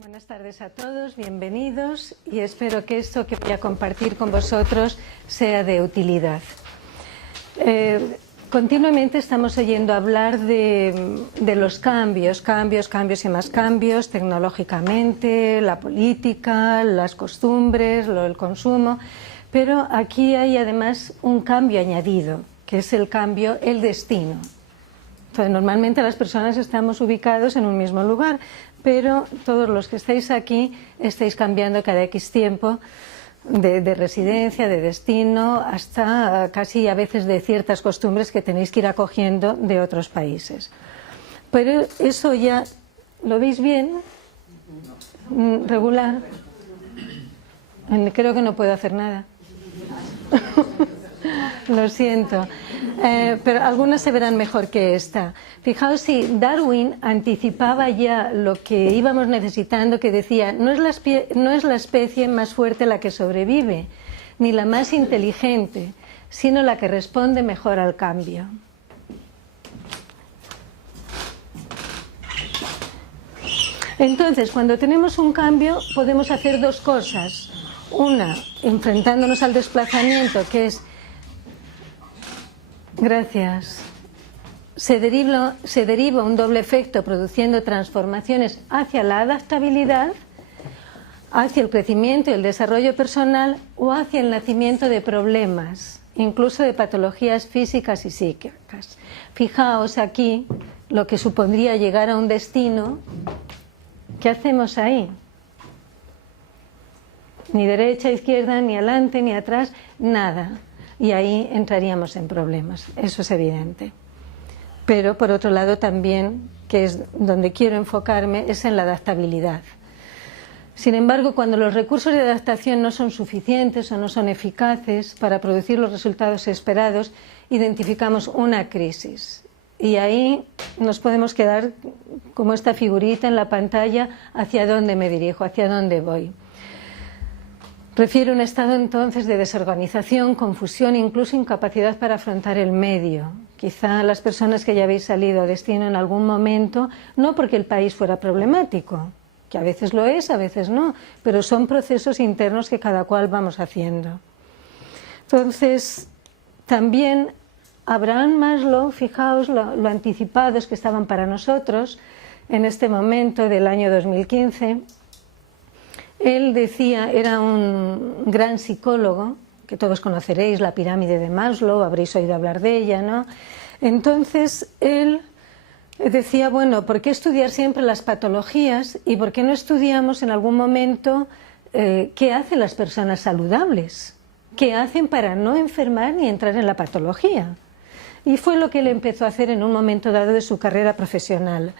Buenas tardes a todos, bienvenidos y espero que esto que voy a compartir con vosotros sea de utilidad. Continuamente estamos oyendo hablar de los cambios y más cambios tecnológicamente, la política, las costumbres, el consumo, pero aquí hay además un cambio añadido, que es el cambio, el destino. Entonces, normalmente las personas estamos ubicados en un mismo lugar, pero todos los que estáis aquí estáis cambiando cada X tiempo de residencia, de destino, hasta casi a veces de ciertas costumbres que tenéis que ir acogiendo de otros países. Pero eso ya, ¿lo veis bien? ¿Regular? Creo que no puedo hacer nada. Lo siento. Pero algunas se verán mejor que esta. Fijaos si Darwin anticipaba ya lo que íbamos necesitando, que decía, no es la especie más fuerte la que sobrevive, ni la más inteligente, sino la que responde mejor al cambio. Entonces, cuando tenemos un cambio, podemos hacer dos cosas. Una, enfrentándonos al desplazamiento, que es... Gracias. Se deriva un doble efecto produciendo transformaciones hacia la adaptabilidad, hacia el crecimiento y el desarrollo personal o hacia el nacimiento de problemas, incluso de patologías físicas y psíquicas. Fijaos aquí lo que supondría llegar a un destino. ¿Qué hacemos ahí? Ni derecha, izquierda, ni adelante, ni atrás, nada. Y ahí entraríamos en problemas, eso es evidente. Pero por otro lado también, que es donde quiero enfocarme, es en la adaptabilidad. Sin embargo, cuando los recursos de adaptación no son suficientes o no son eficaces para producir los resultados esperados, identificamos una crisis. Y ahí nos podemos quedar como esta figurita en la pantalla, hacia dónde me dirijo, hacia dónde voy. Refiere a un estado entonces de desorganización, confusión e incluso incapacidad para afrontar el medio. Quizá las personas que ya habéis salido a destino en algún momento, no porque el país fuera problemático, que a veces lo es, a veces no, pero son procesos internos que cada cual vamos haciendo. Entonces, también Abraham Maslow, fijaos lo anticipados que estaban para nosotros en este momento del año 2015, él decía, era un gran psicólogo, que todos conoceréis, la pirámide de Maslow, habréis oído hablar de ella, ¿no? Entonces, él decía, bueno, ¿por qué estudiar siempre las patologías y por qué no estudiamos en algún momento qué hacen las personas saludables? ¿Qué hacen para no enfermar ni entrar en la patología? Y fue lo que él empezó a hacer en un momento dado de su carrera profesional.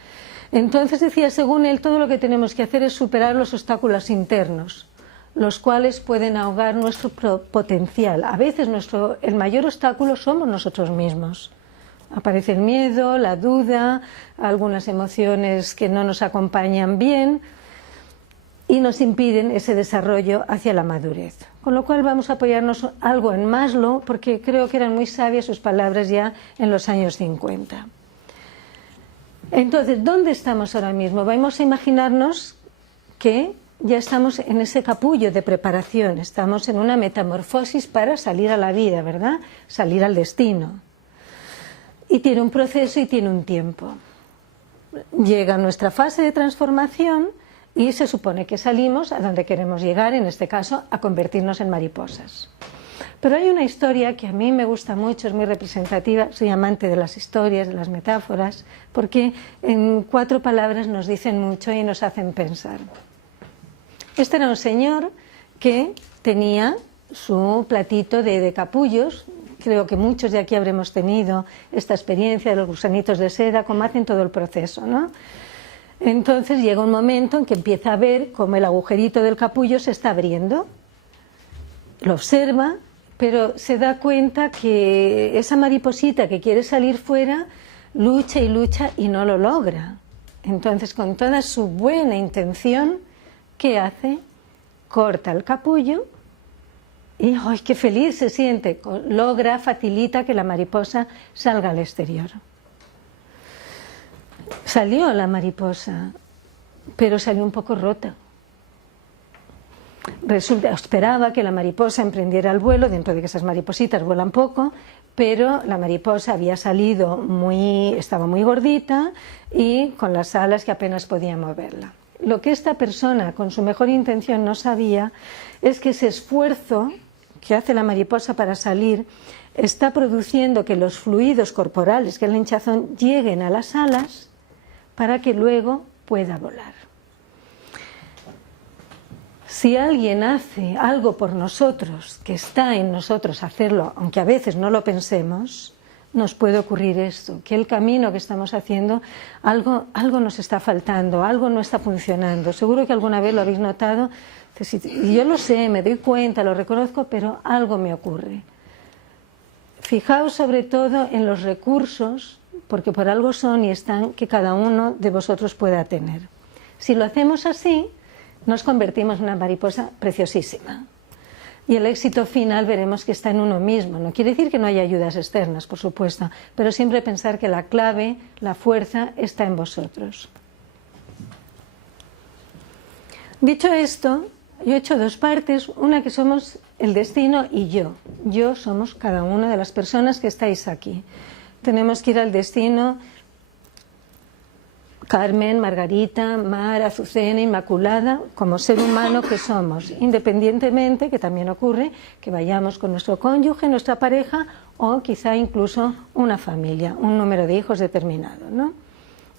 Entonces decía, según él, todo lo que tenemos que hacer es superar los obstáculos internos, los cuales pueden ahogar nuestro potencial. A veces el mayor obstáculo somos nosotros mismos. Aparece el miedo, la duda, algunas emociones que no nos acompañan bien y nos impiden ese desarrollo hacia la madurez. Con lo cual vamos a apoyarnos algo en Maslow, porque creo que eran muy sabias sus palabras ya en los años 50. Entonces, ¿dónde estamos ahora mismo? Vamos a imaginarnos que ya estamos en ese capullo de preparación, estamos en una metamorfosis para salir a la vida, ¿verdad? Salir al destino. Y tiene un proceso y tiene un tiempo. Llega nuestra fase de transformación y se supone que salimos a donde queremos llegar, en este caso, a convertirnos en mariposas. Pero hay una historia que a mí me gusta mucho, es muy representativa, soy amante de las historias, de las metáforas, porque en 4 palabras nos dicen mucho y nos hacen pensar. Este era un señor que tenía su platito de capullos, creo que muchos de aquí habremos tenido esta experiencia de los gusanitos de seda, cómo hacen todo el proceso, ¿no? Entonces llega un momento en que empieza a ver cómo el agujerito del capullo se está abriendo, lo observa, pero se da cuenta que esa mariposita que quiere salir fuera lucha y lucha y no lo logra. Entonces, con toda su buena intención, ¿qué hace? Corta el capullo y ¡ay, qué feliz se siente! Logra, facilita que la mariposa salga al exterior. Salió la mariposa, pero salió un poco rota. Esperaba que la mariposa emprendiera el vuelo, dentro de que esas maripositas vuelan poco, pero la mariposa había salido estaba muy gordita y con las alas que apenas podía moverla. Lo que esta persona, con su mejor intención, no sabía es que ese esfuerzo que hace la mariposa para salir está produciendo que los fluidos corporales, que es la hinchazón, lleguen a las alas para que luego pueda volar. Si alguien hace algo por nosotros, que está en nosotros hacerlo, aunque a veces no lo pensemos, nos puede ocurrir esto, que el camino que estamos haciendo, algo nos está faltando, algo no está funcionando. Seguro que alguna vez lo habéis notado, y yo lo sé, me doy cuenta, lo reconozco, pero algo me ocurre. Fijaos sobre todo en los recursos, porque por algo son y están, que cada uno de vosotros pueda tener. Si lo hacemos así, nos convertimos en una mariposa preciosísima. Y el éxito final veremos que está en uno mismo. No quiere decir que no haya ayudas externas, por supuesto, pero siempre pensar que la clave, la fuerza, está en vosotros. Dicho esto, yo he hecho dos partes, una que somos el destino y yo. Yo somos cada una de las personas que estáis aquí. Tenemos que ir al destino. Carmen, Margarita, Mar, Azucena, Inmaculada, como ser humano que somos, independientemente, que también ocurre, que vayamos con nuestro cónyuge, nuestra pareja, o quizá incluso una familia, un número de hijos determinado, ¿no?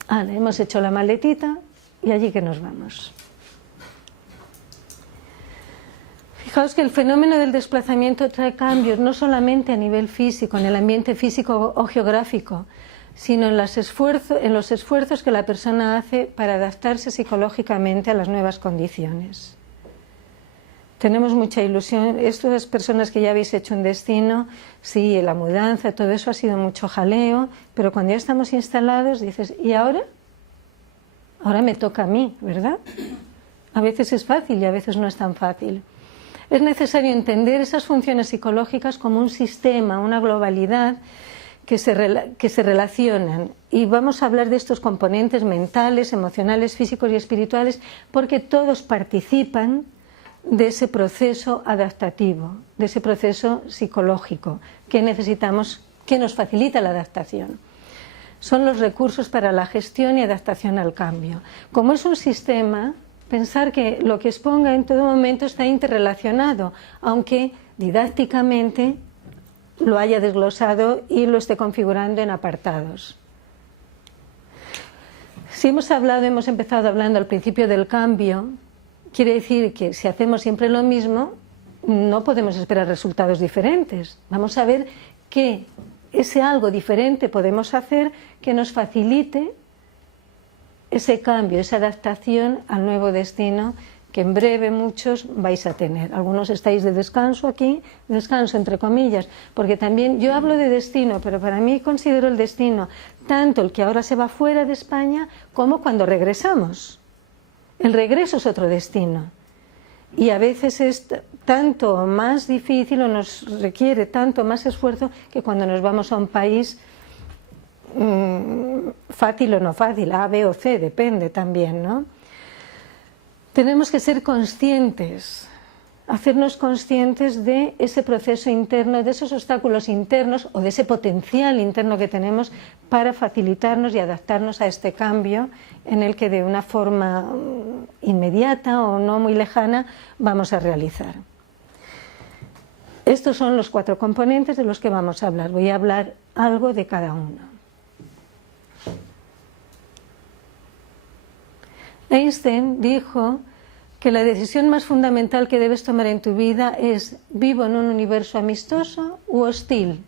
Hemos hecho la maletita y allí que nos vamos. Fijaos que el fenómeno del desplazamiento trae cambios, no solamente a nivel físico, en el ambiente físico o geográfico, sino en los esfuerzos que la persona hace para adaptarse psicológicamente a las nuevas condiciones. Tenemos mucha ilusión, estas personas que ya habéis hecho un destino, sí, la mudanza, todo eso ha sido mucho jaleo, pero cuando ya estamos instalados dices, ¿y ahora? Ahora me toca a mí, ¿verdad? A veces es fácil y a veces no es tan fácil. Es necesario entender esas funciones psicológicas como un sistema, una globalidad, que se relacionan, y vamos a hablar de estos componentes mentales, emocionales, físicos y espirituales, porque todos participan de ese proceso adaptativo, de ese proceso psicológico que necesitamos, que nos facilita la adaptación. Son los recursos para la gestión y adaptación al cambio. Como es un sistema, pensar que lo que exponga en todo momento está interrelacionado, aunque didácticamente lo haya desglosado y lo esté configurando en apartados. Si hemos empezado hablando al principio del cambio, quiere decir que si hacemos siempre lo mismo, no podemos esperar resultados diferentes. Vamos a ver qué ese algo diferente podemos hacer que nos facilite ese cambio, esa adaptación al nuevo destino que en breve muchos vais a tener. Algunos estáis de descanso aquí, descanso entre comillas, porque también yo hablo de destino, pero para mí considero el destino tanto el que ahora se va fuera de España como cuando regresamos. El regreso es otro destino y a veces es tanto más difícil o nos requiere tanto más esfuerzo que cuando nos vamos a un país fácil o no fácil, A, B o C, depende también, ¿no? Tenemos que ser conscientes, hacernos conscientes de ese proceso interno, de esos obstáculos internos o de ese potencial interno que tenemos para facilitarnos y adaptarnos a este cambio en el que de una forma inmediata o no muy lejana vamos a realizar. Estos son los 4 componentes de los que vamos a hablar. Voy a hablar algo de cada uno. Einstein dijo que la decisión más fundamental que debes tomar en tu vida es: ¿vivo en un universo amistoso u hostil?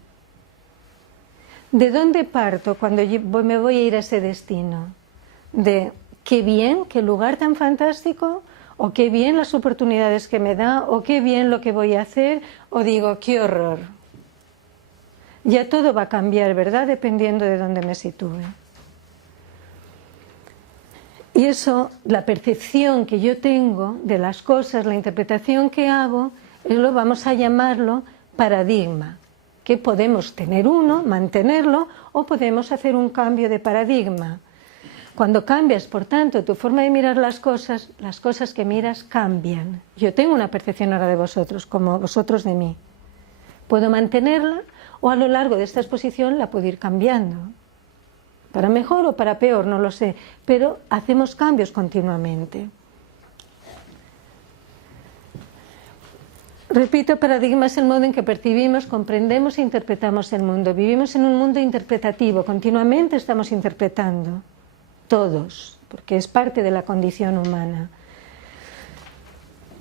¿De dónde parto cuando me voy a ir a ese destino? ¿De qué bien, qué lugar tan fantástico? ¿O qué bien las oportunidades que me da? ¿O qué bien lo que voy a hacer? ¿O digo, qué horror? Ya todo va a cambiar, ¿verdad? Dependiendo de dónde me sitúe. Y eso, la percepción que yo tengo de las cosas, la interpretación que hago, vamos a llamarlo paradigma, que podemos tener uno, mantenerlo, o podemos hacer un cambio de paradigma. Cuando cambias, por tanto, tu forma de mirar las cosas que miras cambian. Yo tengo una percepción ahora de vosotros, como vosotros de mí. Puedo mantenerla o a lo largo de esta exposición la puedo ir cambiando. Para mejor o para peor, no lo sé, pero hacemos cambios continuamente. Repito, paradigma es el modo en que percibimos, comprendemos e interpretamos el mundo. Vivimos en un mundo interpretativo, continuamente estamos interpretando, todos, porque es parte de la condición humana.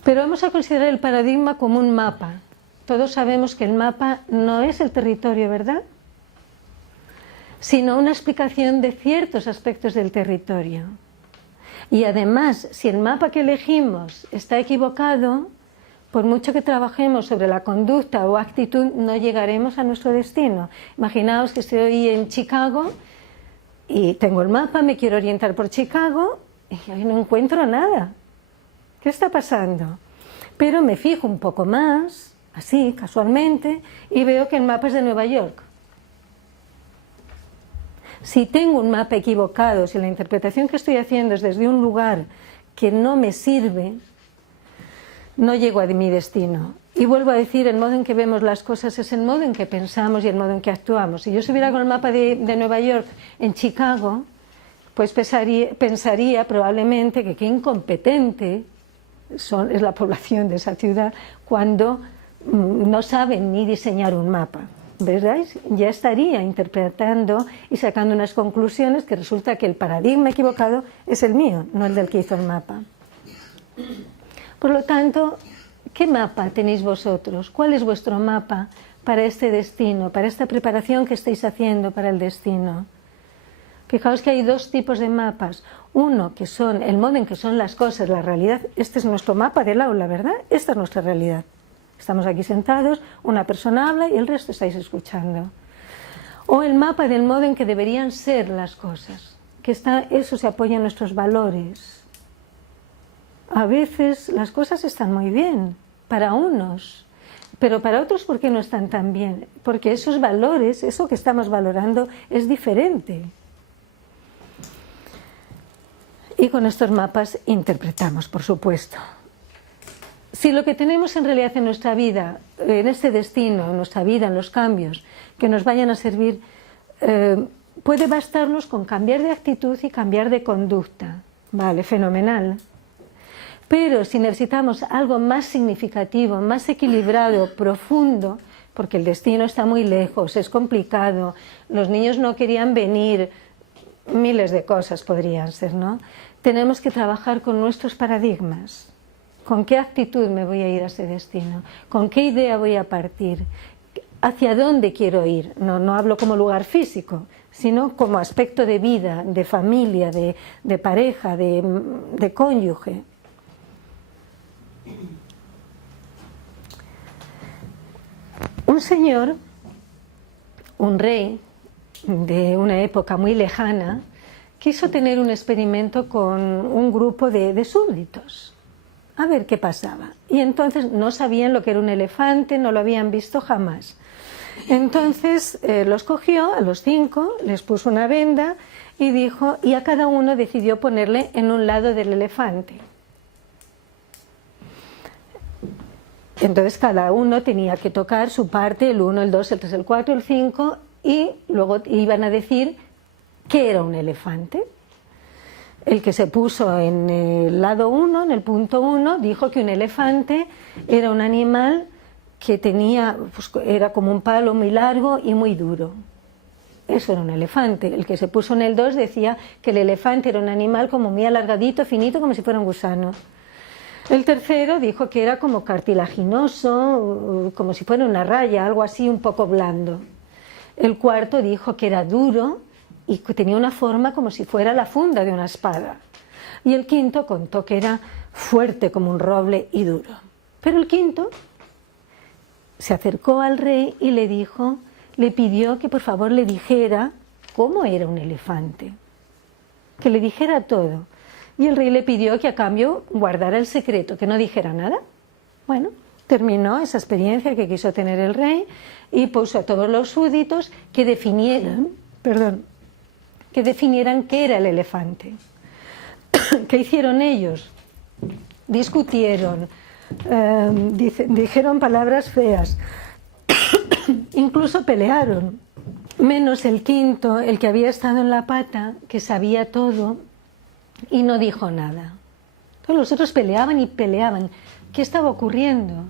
Pero vamos a considerar el paradigma como un mapa. Todos sabemos que el mapa no es el territorio, ¿verdad?, sino una explicación de ciertos aspectos del territorio. Y además, si el mapa que elegimos está equivocado, por mucho que trabajemos sobre la conducta o actitud, no llegaremos a nuestro destino. Imaginaos que estoy en Chicago y tengo el mapa, me quiero orientar por Chicago y ahí no encuentro nada. ¿Qué está pasando? Pero me fijo un poco más, así, casualmente, y veo que el mapa es de Nueva York. Si tengo un mapa equivocado, si la interpretación que estoy haciendo es desde un lugar que no me sirve, no llego a mi destino. Y vuelvo a decir, el modo en que vemos las cosas es el modo en que pensamos y el modo en que actuamos. Si yo estuviera con el mapa de Nueva York en Chicago, pues pensaría probablemente que qué incompetente es la población de esa ciudad cuando no saben ni diseñar un mapa. ¿Veis? Ya estaría interpretando y sacando unas conclusiones que resulta que el paradigma equivocado es el mío, no el del que hizo el mapa. Por lo tanto, ¿qué mapa tenéis vosotros? ¿Cuál es vuestro mapa para este destino, para esta preparación que estáis haciendo para el destino? Fijaos que hay dos tipos de mapas. Uno, que son el modo en que son las cosas, la realidad. Este es nuestro mapa del aula, ¿verdad? Esta es nuestra realidad. Estamos aquí sentados, una persona habla y el resto estáis escuchando. O el mapa del modo en que deberían ser las cosas, que eso se apoya en nuestros valores. A veces las cosas están muy bien para unos, pero para otros, ¿por qué no están tan bien? Porque esos valores, eso que estamos valorando, es diferente. Y con estos mapas interpretamos, por supuesto. Si lo que tenemos en realidad en nuestra vida, en este destino, en nuestra vida, en los cambios que nos vayan a servir, puede bastarnos con cambiar de actitud y cambiar de conducta. Vale, fenomenal. Pero si necesitamos algo más significativo, más equilibrado, profundo, porque el destino está muy lejos, es complicado, los niños no querían venir, miles de cosas podrían ser, ¿no? Tenemos que trabajar con nuestros paradigmas. ¿Con qué actitud me voy a ir a ese destino? ¿Con qué idea voy a partir? ¿Hacia dónde quiero ir? No hablo como lugar físico, sino como aspecto de vida, de familia, de pareja, de cónyuge. Un señor, un rey de una época muy lejana, quiso tener un experimento con un grupo de súbditos, a ver qué pasaba. Y entonces no sabían lo que era un elefante, no lo habían visto jamás. Entonces los cogió a los 5, les puso una venda y dijo, y a cada uno decidió ponerle en un lado del elefante. Entonces cada uno tenía que tocar su parte, el 1, el 2, el 3, el 4, el 5, y luego iban a decir qué era un elefante. El que se puso en el lado 1, en el punto 1, dijo que un elefante era un animal que tenía, pues, era como un palo muy largo y muy duro. Eso era un elefante. El que se puso en el 2 decía que el elefante era un animal como muy alargadito, finito, como si fuera un gusano. El tercero dijo que era como cartilaginoso, como si fuera una raya, algo así un poco blando. El cuarto dijo que era duro y que tenía una forma como si fuera la funda de una espada. Y el quinto contó que era fuerte como un roble y duro. Pero el quinto se acercó al rey y le pidió que por favor le dijera cómo era un elefante, que le dijera todo. Y el rey le pidió que a cambio guardara el secreto, que no dijera nada. Bueno, terminó esa experiencia que quiso tener el rey y puso a todos los súbditos que definieran, que definieran qué era el elefante. ¿Qué hicieron ellos? Discutieron, dijeron palabras feas, incluso pelearon, menos el quinto, el que había estado en la pata, que sabía todo y no dijo nada. Entonces los otros peleaban y peleaban. ¿Qué estaba ocurriendo?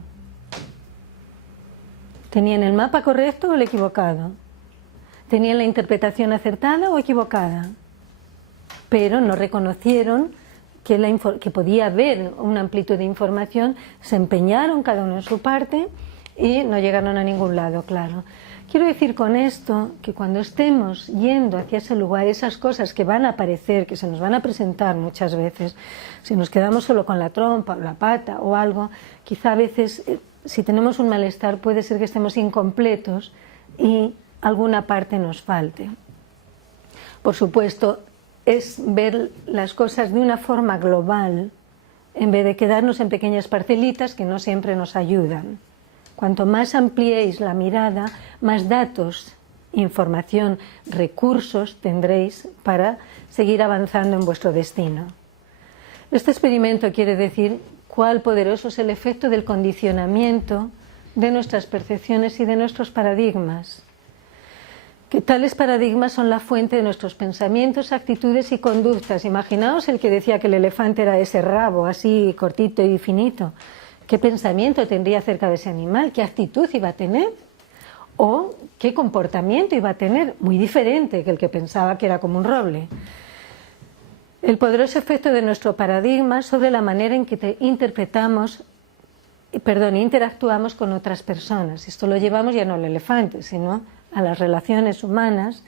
¿Tenían el mapa correcto o el equivocado? ¿Tenían la interpretación acertada o equivocada? Pero no reconocieron que podía haber una amplitud de información, se empeñaron cada uno en su parte y no llegaron a ningún lado, claro. Quiero decir con esto que cuando estemos yendo hacia ese lugar, esas cosas que van a aparecer, que se nos van a presentar muchas veces, si nos quedamos solo con la trompa o la pata o algo, quizá a veces, si tenemos un malestar, puede ser que estemos incompletos y alguna parte nos falte. Por supuesto, es ver las cosas de una forma global, en vez de quedarnos en pequeñas parcelitas que no siempre nos ayudan. Cuanto más ampliéis la mirada, más datos, información, recursos tendréis para seguir avanzando en vuestro destino. Este experimento quiere decir cuál poderoso es el efecto del condicionamiento de nuestras percepciones y de nuestros paradigmas. Que tales paradigmas son la fuente de nuestros pensamientos, actitudes y conductas. Imaginaos el que decía que el elefante era ese rabo así cortito y finito. ¿Qué pensamiento tendría acerca de ese animal? ¿Qué actitud iba a tener? ¿O qué comportamiento iba a tener? Muy diferente que el que pensaba que era como un roble. El poderoso efecto de nuestro paradigma sobre la manera en que interactuamos con otras personas. Esto lo llevamos ya no al elefante, sino a las relaciones humanas,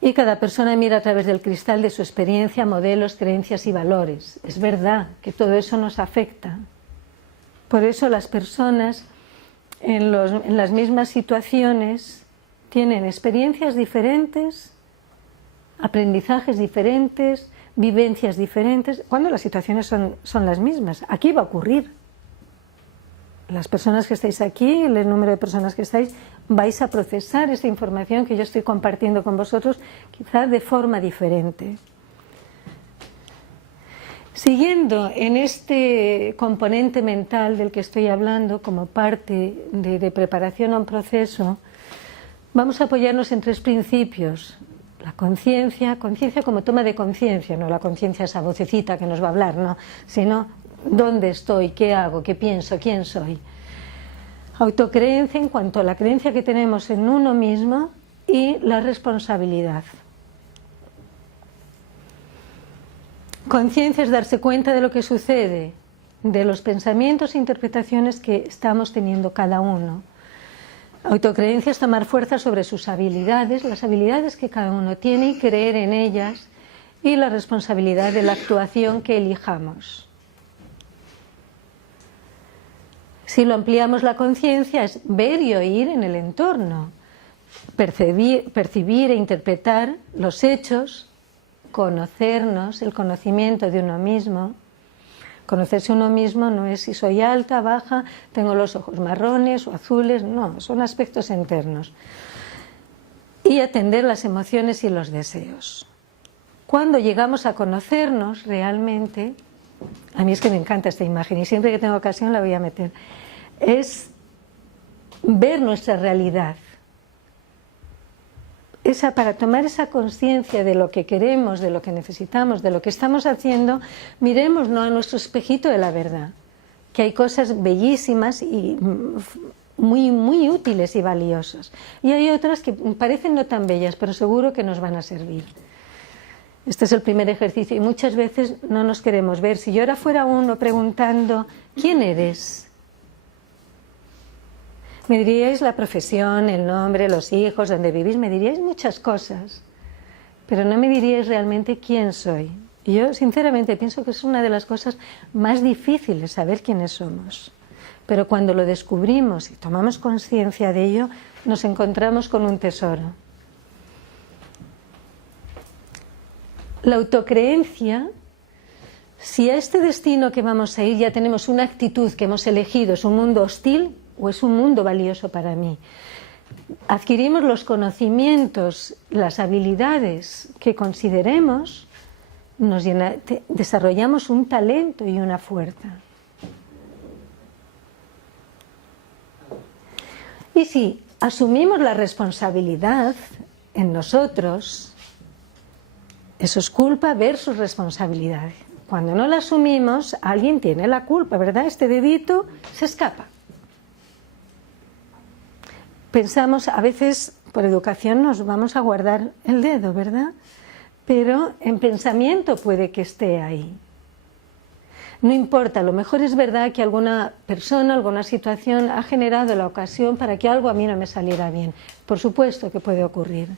y cada persona mira a través del cristal de su experiencia, modelos, creencias y valores. Es verdad que todo eso nos afecta. Por eso las personas en las mismas situaciones tienen experiencias diferentes, aprendizajes diferentes, vivencias diferentes, cuando las situaciones son las mismas. Aquí va a ocurrir. Las personas que estáis aquí, el número de personas que estáis, vais a procesar esta información que yo estoy compartiendo con vosotros, quizá de forma diferente. Siguiendo en este componente mental del que estoy hablando, como parte de preparación a un proceso, vamos a apoyarnos en tres principios. La conciencia como toma de conciencia, no la conciencia esa vocecita que nos va a hablar, no, sino dónde estoy, qué hago, qué pienso, quién soy. Autocreencia en cuanto a la creencia que tenemos en uno mismo y la responsabilidad. Conciencia es darse cuenta de lo que sucede, de los pensamientos e interpretaciones que estamos teniendo cada uno. Autocreencia es tomar fuerza sobre sus habilidades, las habilidades que cada uno tiene y creer en ellas, y la responsabilidad de la actuación que elijamos. Si lo ampliamos, la conciencia es ver y oír en el entorno, percibir e interpretar los hechos, conocernos, el conocimiento de uno mismo. Conocerse uno mismo no es si soy alta, baja, tengo los ojos marrones o azules, no, son aspectos internos. Y atender las emociones y los deseos. Cuando llegamos a conocernos realmente, a mí es que me encanta esta imagen y siempre que tengo ocasión la voy a meter, es ver nuestra realidad. Para tomar esa conciencia de lo que queremos, de lo que necesitamos, de lo que estamos haciendo, miremos no a nuestro espejito de la verdad, que hay cosas bellísimas y muy, muy útiles y valiosas. Y hay otras que parecen no tan bellas, pero seguro que nos van a servir. Este es el primer ejercicio y muchas veces no nos queremos ver. Si yo ahora fuera uno preguntando, ¿quién eres? Me diríais la profesión, el nombre, los hijos, dónde vivís, me diríais muchas cosas, pero no me diríais realmente quién soy. Y yo sinceramente pienso que es una de las cosas más difíciles saber quiénes somos. Pero cuando lo descubrimos y tomamos conciencia de ello, nos encontramos con un tesoro. La autocreencia, si a este destino que vamos a ir ya tenemos una actitud que hemos elegido, es un mundo hostil o es un mundo valioso para mí. adquirimos los conocimientos, las habilidades que consideremos, desarrollamos un talento y una fuerza. Y si asumimos la responsabilidad en nosotros, eso es culpa versus responsabilidad. Cuando no la asumimos, alguien tiene la culpa, ¿verdad? Este dedito se escapa. Pensamos, a veces por educación nos vamos a guardar el dedo, ¿verdad? Pero en pensamiento puede que esté ahí. No importa, a lo mejor es verdad que alguna persona, alguna situación ha generado la ocasión para que algo a mí no me saliera bien. Por supuesto que puede ocurrir.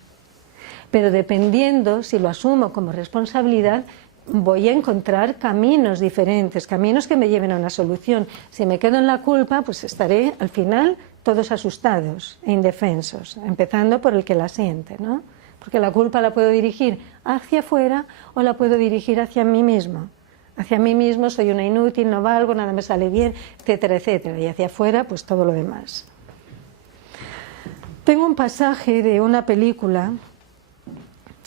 Pero dependiendo, si lo asumo como responsabilidad, voy a encontrar caminos diferentes, caminos que me lleven a una solución. Si me quedo en la culpa, pues estaré al final todos asustados e indefensos, empezando por el que la siente, ¿no? Porque la culpa la puedo dirigir hacia afuera o la puedo dirigir hacia mí mismo. Hacia mí mismo soy una inútil, no valgo, nada me sale bien, etcétera, etcétera. Y hacia afuera, pues todo lo demás. Tengo un pasaje de una película,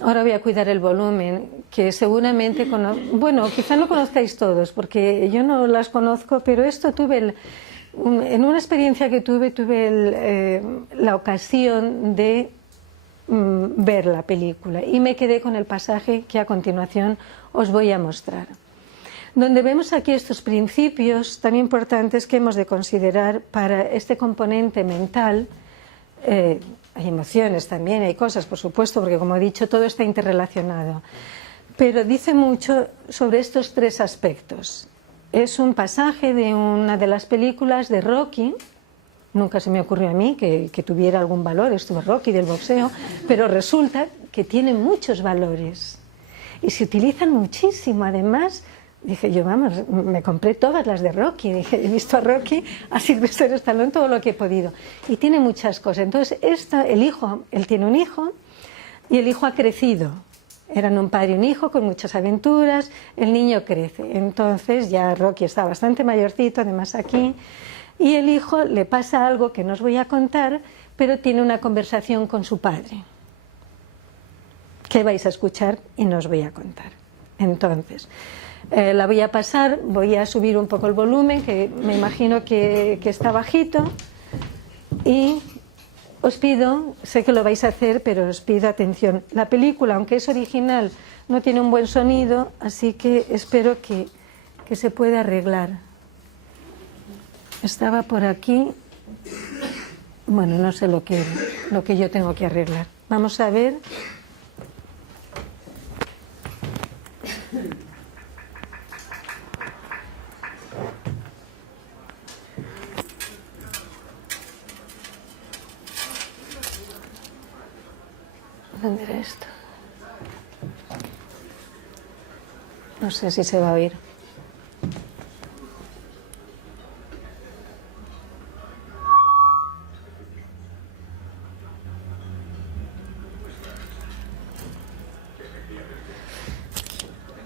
ahora voy a cuidar el volumen, que seguramente, bueno, quizá no conozcáis todos, porque yo no las conozco, pero esto en una experiencia que tuve la ocasión de ver la película y me quedé con el pasaje que a continuación os voy a mostrar, donde vemos aquí estos principios tan importantes que hemos de considerar para este componente mental. Hay emociones también, hay cosas, por supuesto, porque como he dicho, todo está interrelacionado. Pero dice mucho sobre estos tres aspectos. Es un pasaje de una de las películas de Rocky. Nunca se me ocurrió a mí que tuviera algún valor, esto de Rocky, del boxeo, pero resulta que tiene muchos valores. Y se utilizan muchísimo, además. Dije yo, vamos, me compré todas las de Rocky. Dije, he visto a Rocky, a Sylvester Stallone, todo lo que he podido. Y tiene muchas cosas. Entonces, él tiene un hijo y el hijo ha crecido. Eran un padre y un hijo con muchas aventuras. El niño crece. Entonces, ya Rocky está bastante mayorcito, además aquí. Y el hijo le pasa algo que no os voy a contar, pero tiene una conversación con su padre, que vais a escuchar y no os voy a contar. Entonces, la voy a pasar, voy a subir un poco el volumen, que me imagino que está bajito, y os pido, sé que lo vais a hacer, pero os pido atención. La película, aunque es original, no tiene un buen sonido, así que espero que se pueda arreglar. Estaba por aquí, bueno, no sé lo que yo tengo que arreglar. Vamos a ver. ¿Dónde era esto? No sé si se va a oír.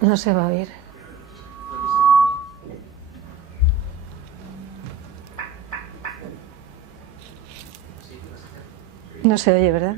No se va a oír. No se oye, ¿verdad?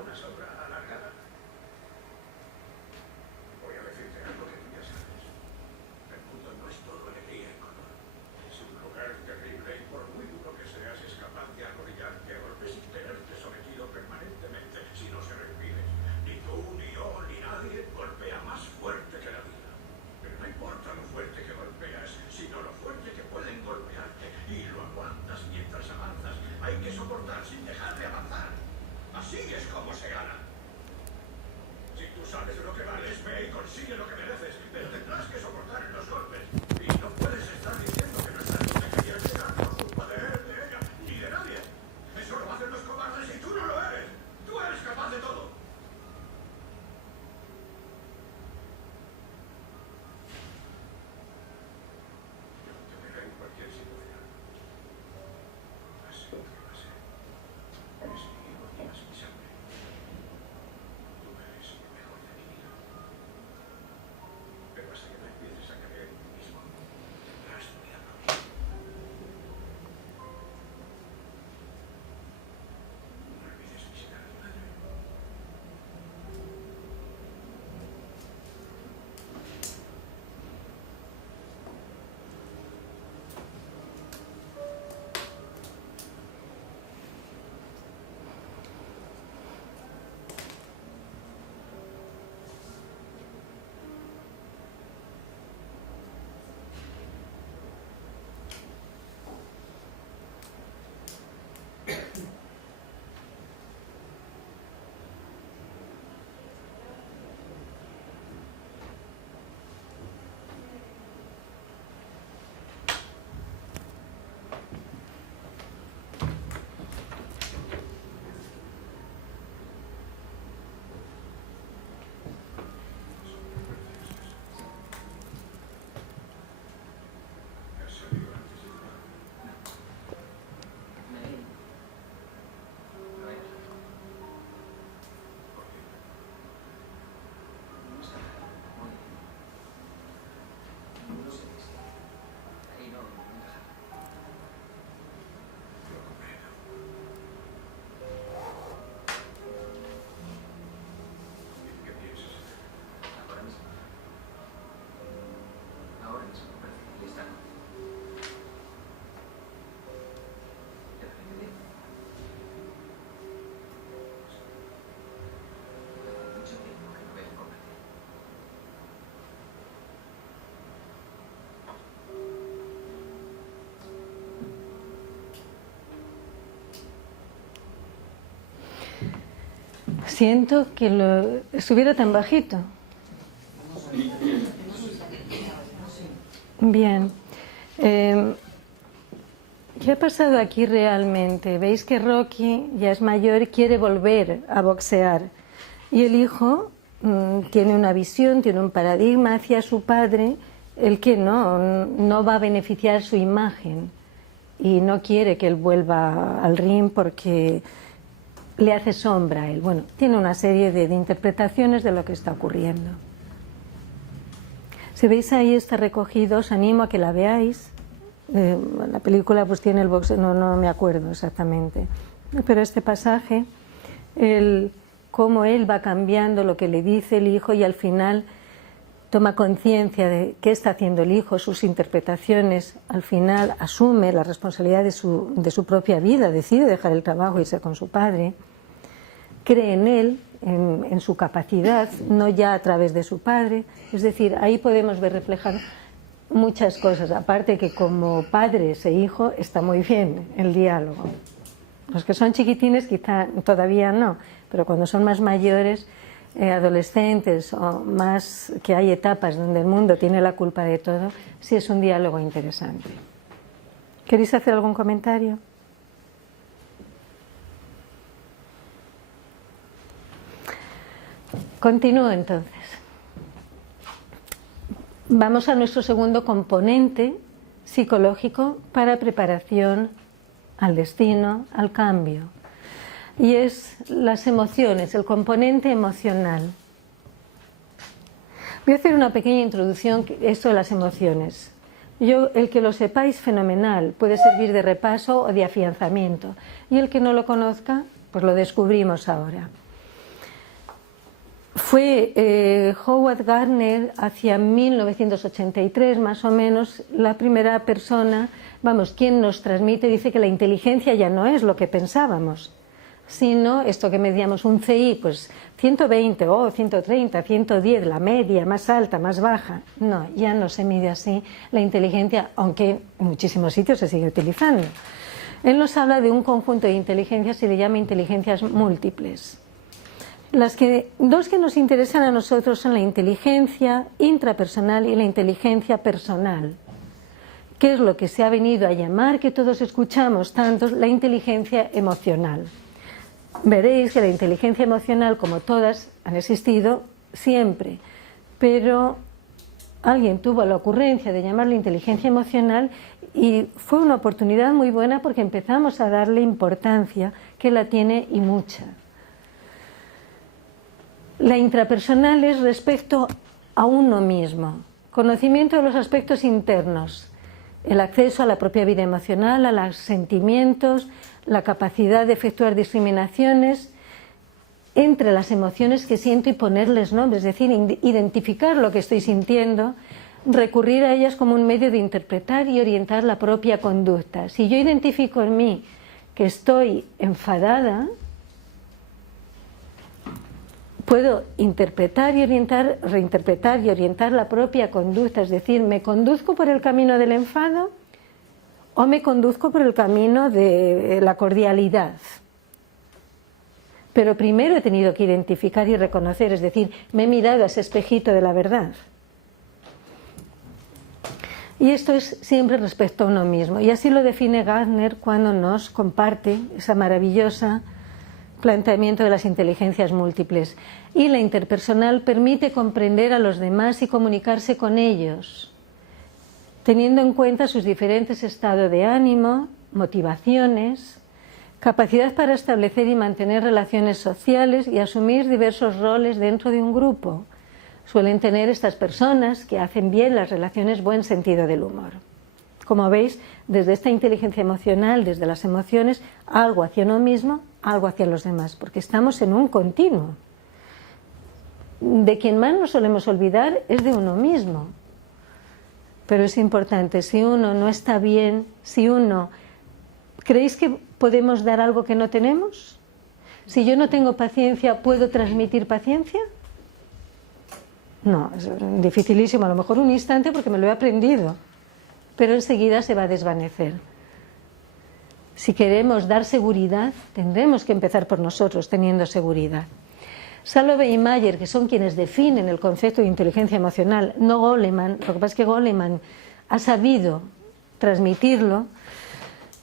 una sombra alargada. Voy a decirte algo que tú ya sabes. El mundo no es todo alegría y color. Es un lugar terrible y por muy duro que seas es capaz de arrodillarte a golpes y tenerte sometido permanentemente si no se repides. Ni tú, ni yo, ni nadie golpea más fuerte que la vida. Pero no importa lo fuerte que golpeas, sino lo fuerte que pueden golpearte. Y lo aguantas mientras avanzas. Hay que soportar sin dejar de avanzar. Así es como se gana. Si tú sabes lo que vales, ve y consigue lo que mereces, pero tendrás que soportar los golpes. Y no puedes estar diciendo que no estás donde querías llegar por culpa de él, de ella, ni de nadie. Eso lo hacen los cobardes y tú no lo eres. Tú eres capaz de todo. Yo te veré en cualquier situación. Pase lo que pase. Eres mi hijo y llevas mi sangre. Tú eres lo mejor de mi vida. Pero hasta que no empieces a creer en ti mismo, tendrás tu vida propia. No olvides visitar a tu madre. ¿Has salido antes de trabajo? ¿Por qué? Lo comprendo. ¿Y qué piensas hacer? Ahora mismo parece que está con hace mucho tiempo que no veo un combate. Siento que lo estuviera tan bajito. Bien. ¿Qué ha pasado aquí realmente? Veis que Rocky ya es mayor y quiere volver a boxear. Y el hijo tiene una visión, tiene un paradigma hacia su padre, el que no va a beneficiar su imagen. Y no quiere que él vuelva al ring porque le hace sombra a él. Bueno, tiene una serie de interpretaciones de lo que está ocurriendo. Si veis ahí está recogido, os animo a que la veáis. La película pues tiene el boxeo, no me acuerdo exactamente, pero este pasaje, cómo él va cambiando lo que le dice el hijo y al final toma conciencia de qué está haciendo el hijo, sus interpretaciones, al final asume la responsabilidad de su propia vida, decide dejar el trabajo y irse con su padre, cree en él, en su capacidad, no ya a través de su padre. Es decir, ahí podemos ver reflejado muchas cosas, aparte que como padres e hijo está muy bien el diálogo. Los que son chiquitines quizá todavía no, pero cuando son más mayores, adolescentes o más, que hay etapas donde el mundo tiene la culpa de todo, sí es un diálogo interesante. ¿Queréis hacer algún comentario? Continúo entonces. Vamos a nuestro segundo componente psicológico para preparación al destino, al cambio. Y es las emociones, el componente emocional. Voy a hacer una pequeña introducción, esto de las emociones. El que lo sepáis, fenomenal, puede servir de repaso o de afianzamiento. Y el que no lo conozca, pues lo descubrimos ahora. Fue Howard Gardner hacia 1983 más o menos la primera persona, vamos, quien nos transmite, dice que la inteligencia ya no es lo que pensábamos, sino esto que medíamos un CI, pues 120 o 130, 110, la media, más alta, más baja. No, ya no se mide así la inteligencia, aunque en muchísimos sitios se sigue utilizando. Él nos habla de un conjunto de inteligencias y le llama inteligencias múltiples. Dos que nos interesan a nosotros son la inteligencia intrapersonal y la inteligencia personal, que es lo que se ha venido a llamar, que todos escuchamos tanto, la inteligencia emocional. Veréis que la inteligencia emocional, como todas, han existido siempre, pero alguien tuvo la ocurrencia de llamarla inteligencia emocional y fue una oportunidad muy buena porque empezamos a darle importancia, que la tiene y mucha. La intrapersonal es respecto a uno mismo, conocimiento de los aspectos internos, el acceso a la propia vida emocional, a los sentimientos, la capacidad de efectuar discriminaciones entre las emociones que siento y ponerles nombres, es decir, identificar lo que estoy sintiendo, recurrir a ellas como un medio de interpretar y orientar la propia conducta. Si yo identifico en mí que estoy enfadada, puedo interpretar y orientar, reinterpretar y orientar la propia conducta, es decir, ¿me conduzco por el camino del enfado o me conduzco por el camino de la cordialidad? Pero primero he tenido que identificar y reconocer, es decir, me he mirado a ese espejito de la verdad. Y esto es siempre respecto a uno mismo. Y así lo define Gardner cuando nos comparte esa maravillosa planteamiento de las inteligencias múltiples. Y la interpersonal permite comprender a los demás y comunicarse con ellos, teniendo en cuenta sus diferentes estados de ánimo, motivaciones, capacidad para establecer y mantener relaciones sociales y asumir diversos roles dentro de un grupo. Suelen tener estas personas que hacen bien las relaciones buen sentido del humor. Como veis, desde esta inteligencia emocional, desde las emociones, algo hacia uno mismo, algo hacia los demás, porque estamos en un continuo. De quien más nos solemos olvidar es de uno mismo. Pero es importante, si uno no está bien, si uno... ¿Creéis que podemos dar algo que no tenemos? Si yo no tengo paciencia, ¿puedo transmitir paciencia? No, es dificilísimo, a lo mejor un instante porque me lo he aprendido, pero enseguida se va a desvanecer. Si queremos dar seguridad, tendremos que empezar por nosotros, teniendo seguridad. Salovey y Mayer, que son quienes definen el concepto de inteligencia emocional, no Goleman, lo que pasa es que Goleman ha sabido transmitirlo,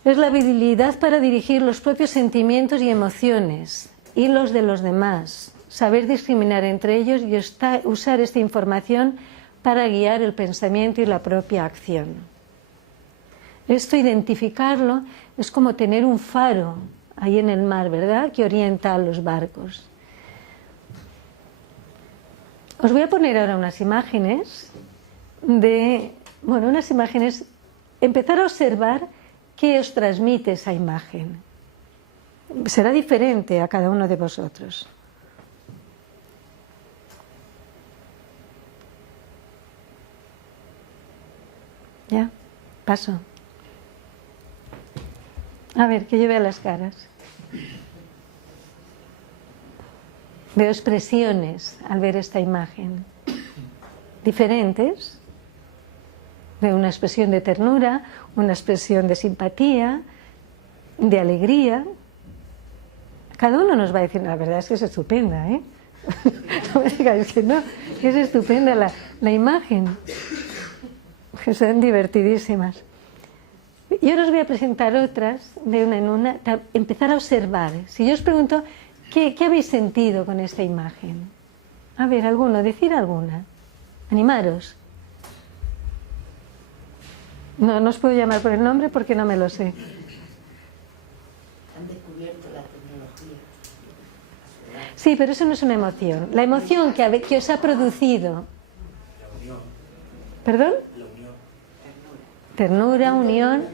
es la habilidad para dirigir los propios sentimientos y emociones y los de los demás, saber discriminar entre ellos y usar esta información para guiar el pensamiento y la propia acción. Esto, identificarlo, es como tener un faro ahí en el mar, ¿verdad?, que orienta a los barcos. Os voy a poner ahora unas imágenes empezar a observar qué os transmite esa imagen. Será diferente a cada uno de vosotros. ¿Ya? Paso. A ver, que yo vea las caras. Veo expresiones al ver esta imagen. Diferentes. Veo una expresión de ternura, una expresión de simpatía, de alegría. Cada uno nos va a decir, la verdad es que es estupenda, ¿eh? No me digáis que no, es estupenda la imagen. Que son divertidísimas. Y ahora os voy a presentar otras, de una en una, empezar a observar. Si yo os pregunto, ¿qué habéis sentido con esta imagen? A ver, alguno, decir alguna. Animaros. No os puedo llamar por el nombre porque no me lo sé. Han descubierto la tecnología. Sí, pero eso no es una emoción. La emoción que os ha producido. ¿Perdón? Ternura, unión,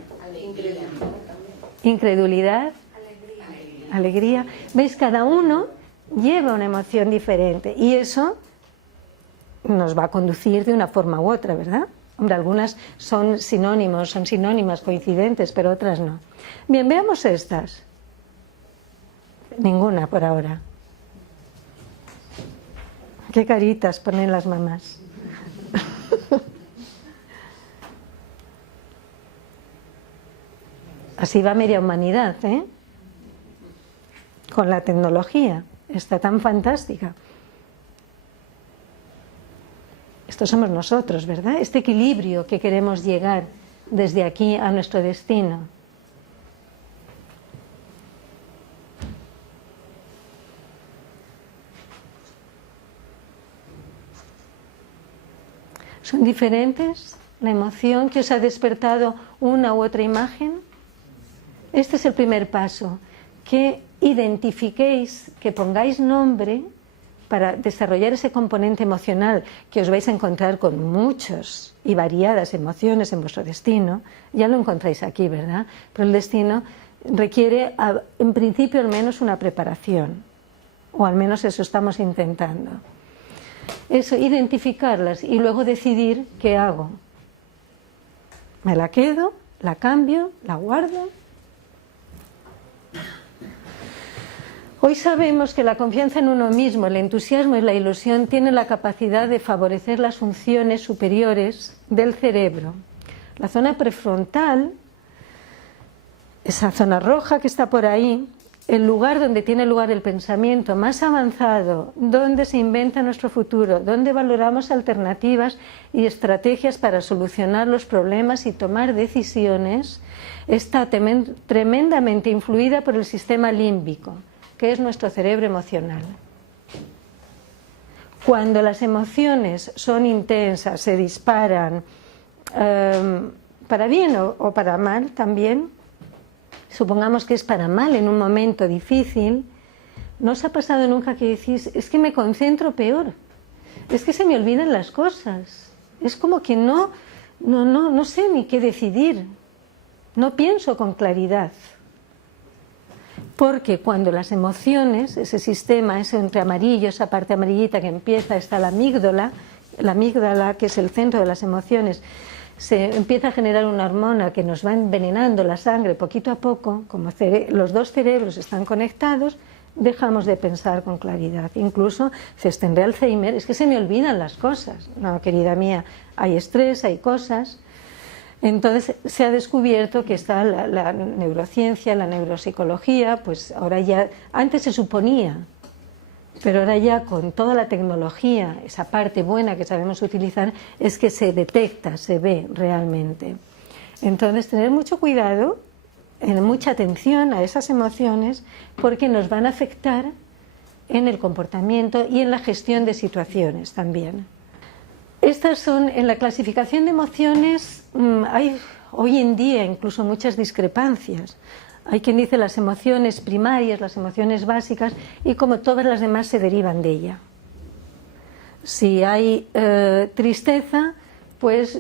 incredulidad, alegría. ¿Veis? Cada uno lleva una emoción diferente y eso nos va a conducir de una forma u otra, ¿verdad? Hombre, algunas son sinónimos, son sinónimas, coincidentes, pero otras no. Bien, veamos estas. Ninguna por ahora. Qué caritas ponen las mamás. Así va media humanidad, ¿eh? Con la tecnología. Está tan fantástica. Estos somos nosotros, ¿verdad? Este equilibrio que queremos llegar desde aquí a nuestro destino. ¿Son diferentes? ¿La emoción que os ha despertado una u otra imagen? Este es el primer paso, que identifiquéis, que pongáis nombre para desarrollar ese componente emocional, que os vais a encontrar con muchas y variadas emociones en vuestro destino. Ya lo encontráis aquí, ¿verdad? Pero el destino requiere, en principio, al menos una preparación, o al menos eso estamos intentando. Eso, identificarlas y luego decidir qué hago. ¿Me la quedo? ¿La cambio? ¿La guardo? Hoy sabemos que la confianza en uno mismo, el entusiasmo y la ilusión tienen la capacidad de favorecer las funciones superiores del cerebro. La zona prefrontal, esa zona roja que está por ahí, el lugar donde tiene lugar el pensamiento más avanzado, donde se inventa nuestro futuro, donde valoramos alternativas y estrategias para solucionar los problemas y tomar decisiones, está tremendamente influida por el sistema límbico, que es nuestro cerebro emocional. Cuando las emociones son intensas, se disparan, para bien o para mal también, supongamos que es para mal en un momento difícil, ¿no os ha pasado nunca que decís, es que me concentro peor, es que se me olvidan las cosas, es como que no sé ni qué decidir, no pienso con claridad? Porque cuando las emociones, ese sistema, ese entre amarillo, esa parte amarillita que empieza, está la amígdala que es el centro de las emociones, se empieza a generar una hormona que nos va envenenando la sangre poquito a poco, como los dos cerebros están conectados, dejamos de pensar con claridad. Incluso se tendré Alzheimer, es que se me olvidan las cosas. No, querida mía, hay estrés, hay cosas. Entonces se ha descubierto que está la neurociencia, la neuropsicología, pues ahora ya, antes se suponía, pero ahora ya con toda la tecnología, esa parte buena que sabemos utilizar, es que se detecta, se ve realmente. Entonces tener mucho cuidado, mucha atención a esas emociones, porque nos van a afectar en el comportamiento y en la gestión de situaciones también. Estas son, en la clasificación de emociones, hay hoy en día incluso muchas discrepancias. Hay quien dice las emociones primarias, las emociones básicas, y como todas las demás se derivan de ella. Si hay tristeza, pues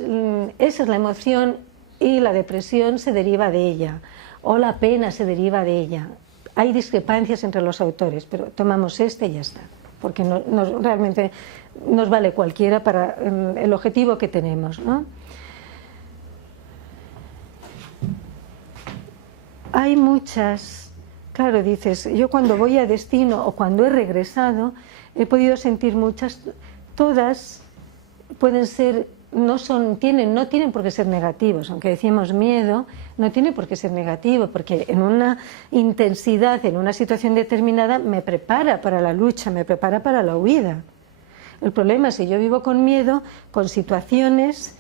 esa es la emoción y la depresión se deriva de ella, o la pena se deriva de ella. Hay discrepancias entre los autores, pero tomamos este y ya está, porque realmente nos vale cualquiera para el objetivo que tenemos, ¿no? Hay muchas, claro, dices, yo cuando voy a destino o cuando he regresado he podido sentir muchas, todas pueden ser, no tienen por qué ser negativos, aunque decimos miedo, no tiene por qué ser negativo, porque en una intensidad, en una situación determinada me prepara para la lucha, me prepara para la huida. El problema es si yo vivo con miedo, con situaciones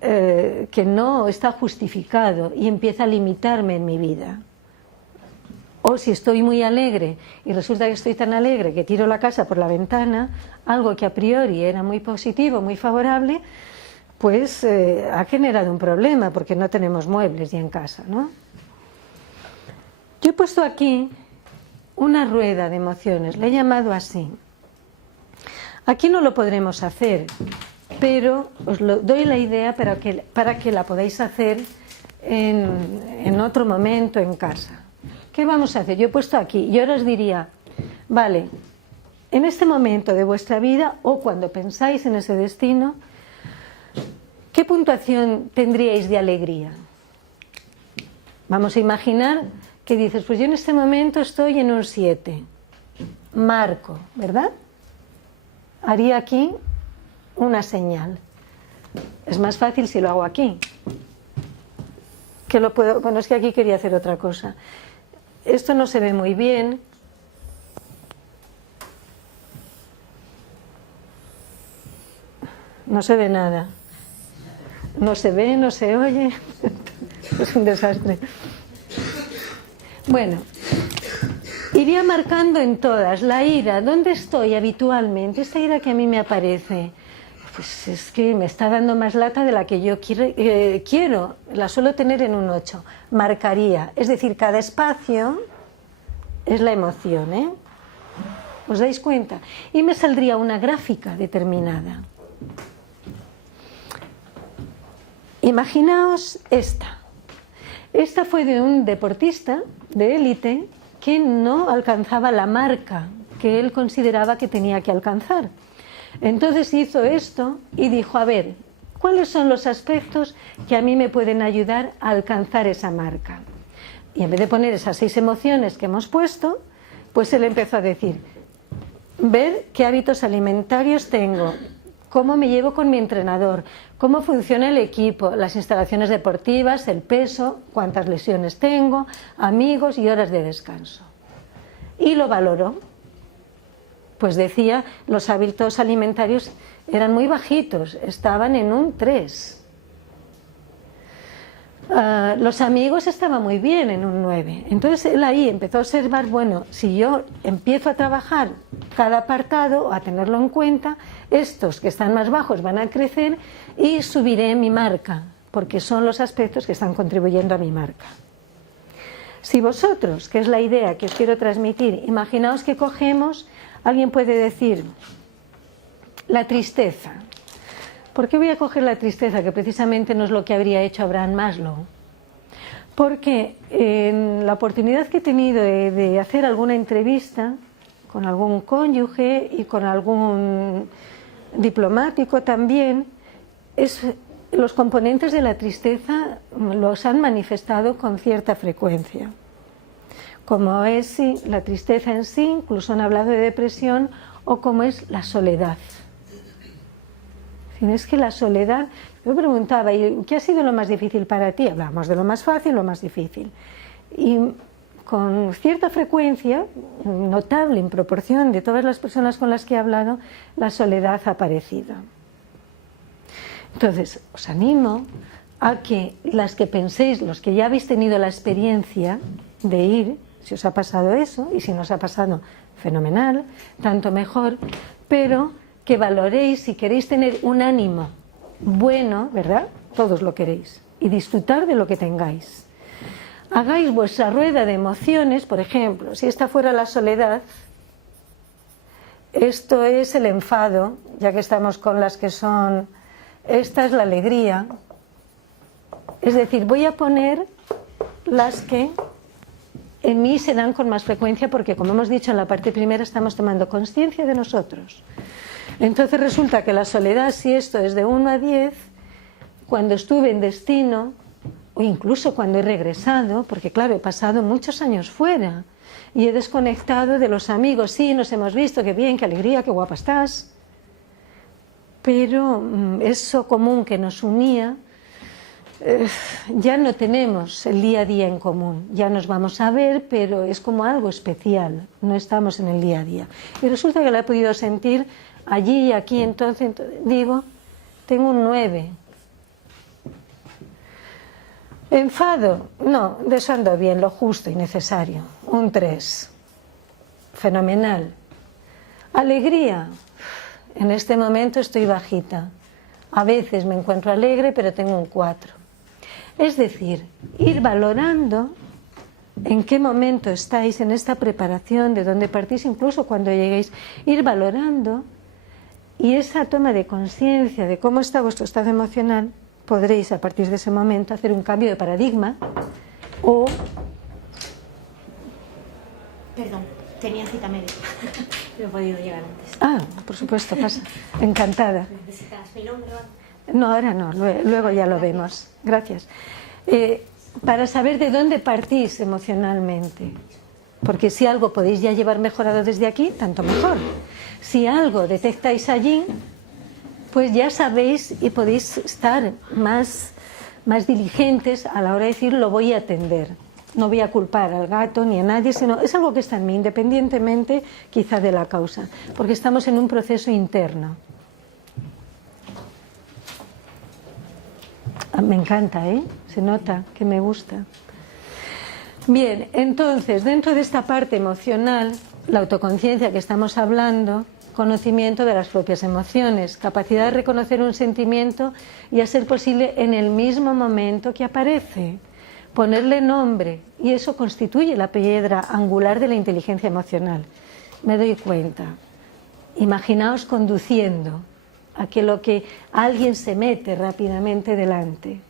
que no está justificado y empieza a limitarme en mi vida. O si estoy muy alegre y resulta que estoy tan alegre que tiro la casa por la ventana, algo que a priori era muy positivo, muy favorable, pues ha generado un problema porque no tenemos muebles ya en casa, ¿no? Yo he puesto aquí una rueda de emociones, le he llamado así. Aquí no lo podremos hacer, pero os doy la idea para que la podáis hacer en otro momento en casa. ¿Qué vamos a hacer? Yo he puesto aquí, y ahora os diría, vale, en este momento de vuestra vida o cuando pensáis en ese destino, ¿qué puntuación tendríais de alegría? Vamos a imaginar que dices, pues yo en este momento estoy en un 7. Marco, ¿verdad? Haría aquí una señal. Es más fácil si lo hago aquí. Que lo puedo, bueno, es que aquí quería hacer otra cosa. Esto no se ve muy bien. No se ve nada. No se ve, no se oye. Es un desastre. Bueno, iría marcando en todas la ira. ¿Dónde estoy habitualmente? Esta ira que a mí me aparece, pues es que me está dando más lata de la que yo quiero. La suelo tener en un 8. Marcaría. Es decir, cada espacio es la emoción, ¿eh? ¿Os dais cuenta? Y me saldría una gráfica determinada. Imaginaos esta. Esta fue de un deportista de élite que no alcanzaba la marca que él consideraba que tenía que alcanzar. Entonces hizo esto y dijo, a ver, ¿cuáles son los aspectos que a mí me pueden ayudar a alcanzar esa marca? Y en vez de poner esas 6 emociones que hemos puesto, pues él empezó a decir, ver qué hábitos alimentarios tengo, cómo me llevo con mi entrenador, cómo funciona el equipo, las instalaciones deportivas, el peso, cuántas lesiones tengo, amigos y horas de descanso. Y lo valoró. Pues decía, los hábitos alimentarios eran muy bajitos, estaban en un 3. Los amigos estaban muy bien en un 9. Entonces él ahí empezó a observar, bueno, si yo empiezo a trabajar cada apartado, a tenerlo en cuenta, estos que están más bajos van a crecer y subiré mi marca, porque son los aspectos que están contribuyendo a mi marca. Si vosotros, que es la idea que os quiero transmitir, imaginaos que cogemos, alguien puede decir, la tristeza. ¿Por qué voy a coger la tristeza? Que precisamente no es lo que habría hecho Abraham Maslow. Porque en la oportunidad que he tenido de hacer alguna entrevista con algún cónyuge y con algún diplomático también, los componentes de la tristeza los han manifestado con cierta frecuencia. Como es la tristeza en sí, incluso han hablado de depresión, o como es la soledad. Es que la soledad, yo preguntaba, ¿y qué ha sido lo más difícil para ti? Hablamos de lo más fácil, lo más difícil. Y con cierta frecuencia, notable en proporción de todas las personas con las que he hablado, la soledad ha aparecido. Entonces, os animo a que las que penséis, los que ya habéis tenido la experiencia de ir, si os ha pasado eso, y si no os ha pasado, fenomenal, tanto mejor, pero que valoréis, si queréis tener un ánimo bueno, ¿verdad? Todos lo queréis, y disfrutar de lo que tengáis. Hagáis vuestra rueda de emociones, por ejemplo, si esta fuera la soledad, esto es el enfado, ya que estamos con las que son, esta es la alegría, es decir, voy a poner las que en mí se dan con más frecuencia porque, como hemos dicho en la parte primera, estamos tomando conciencia de nosotros. Entonces resulta que la soledad, si esto es de 1 a 10, cuando estuve en destino, o incluso cuando he regresado, porque claro, he pasado muchos años fuera y he desconectado de los amigos, sí, nos hemos visto, qué bien, qué alegría, qué guapa estás, pero eso común que nos unía, ya no tenemos el día a día en común, ya nos vamos a ver, pero es como algo especial, no estamos en el día a día. Y resulta que lo he podido sentir allí y aquí, entonces digo, tengo un 9. Enfado, no, de eso ando bien, lo justo y necesario, un 3. Fenomenal. Alegría, en este momento estoy bajita, a veces me encuentro alegre, pero tengo un 4. Es decir, ir valorando en qué momento estáis en esta preparación, de dónde partís, incluso cuando lleguéis, ir valorando, y esa toma de conciencia de cómo está vuestro estado emocional, podréis a partir de ese momento hacer un cambio de paradigma o... Perdón, tenía cita médica. No he podido llegar antes. Ah, por supuesto, pasa. Encantada. ¿Necesitas mi nombre? No, ahora no, luego ya lo vemos. Gracias. Para saber de dónde partís emocionalmente, porque si algo podéis ya llevar mejorado desde aquí, tanto mejor. Si algo detectáis allí, pues ya sabéis y podéis estar más diligentes a la hora de decir lo voy a atender. No voy a culpar al gato ni a nadie, sino es algo que está en mí, independientemente quizá de la causa, porque estamos en un proceso interno. Me encanta, ¿eh? Se nota que me gusta. Bien, entonces, dentro de esta parte emocional, la autoconciencia que estamos hablando, conocimiento de las propias emociones, capacidad de reconocer un sentimiento y a ser posible en el mismo momento que aparece, ponerle nombre, y eso constituye la piedra angular de la inteligencia emocional. Me doy cuenta. Imaginaos conduciendo a que alguien se mete rápidamente delante.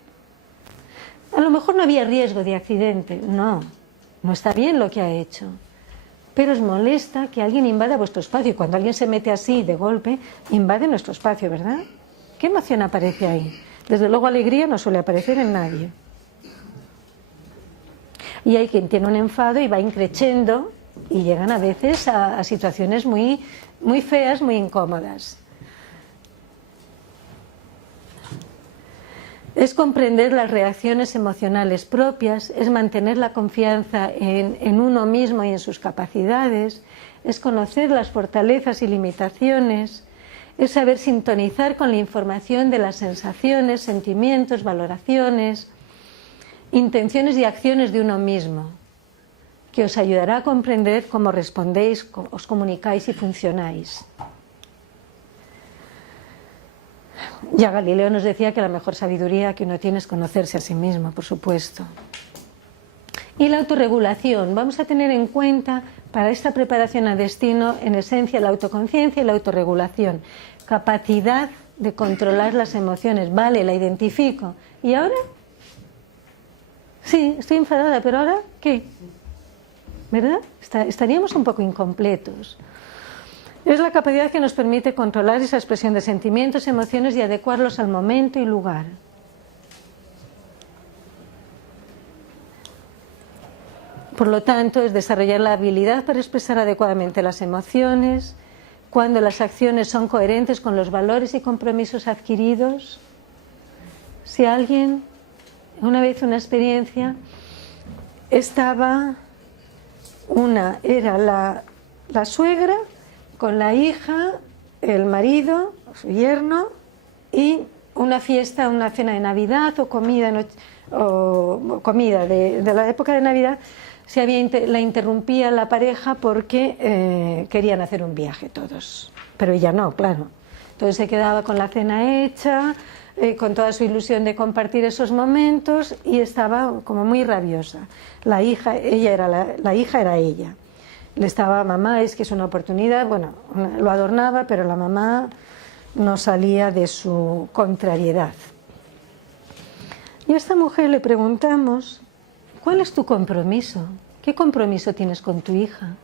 A lo mejor no había riesgo de accidente, no está bien lo que ha hecho, pero os molesta que alguien invada vuestro espacio, y cuando alguien se mete así de golpe, invade nuestro espacio, ¿verdad? ¿Qué emoción aparece ahí? Desde luego alegría no suele aparecer en nadie. Y hay quien tiene un enfado y va increciendo y llegan a veces a situaciones muy feas, muy incómodas. Es comprender las reacciones emocionales propias, es mantener la confianza en uno mismo y en sus capacidades, es conocer las fortalezas y limitaciones, es saber sintonizar con la información de las sensaciones, sentimientos, valoraciones, intenciones y acciones de uno mismo, que os ayudará a comprender cómo respondéis, os comunicáis y funcionáis. Ya Galileo nos decía que la mejor sabiduría que uno tiene es conocerse a sí mismo, por supuesto. Y la autorregulación. Vamos a tener en cuenta para esta preparación al destino, en esencia, la autoconciencia y la autorregulación. Capacidad de controlar las emociones. Vale, la identifico. ¿Y ahora? Sí, estoy enfadada, pero ahora, ¿qué? ¿Verdad? Estaríamos un poco incompletos. Es la capacidad que nos permite controlar esa expresión de sentimientos, emociones y adecuarlos al momento y lugar. Por lo tanto, es desarrollar la habilidad para expresar adecuadamente las emociones, cuando las acciones son coherentes con los valores y compromisos adquiridos. Si alguien, una vez una experiencia, era la suegra con la hija, el marido, su yerno, y una fiesta, una cena de Navidad o comida de la época de Navidad, la interrumpía la pareja porque querían hacer un viaje todos, pero ella no, claro. Entonces se quedaba con la cena hecha, con toda su ilusión de compartir esos momentos, y estaba como muy rabiosa. La hija era ella. Le estaba, mamá, es que es una oportunidad, bueno, lo adornaba, pero la mamá no salía de su contrariedad. Y a esta mujer le preguntamos, ¿cuál es tu compromiso? ¿Qué compromiso tienes con tu hija?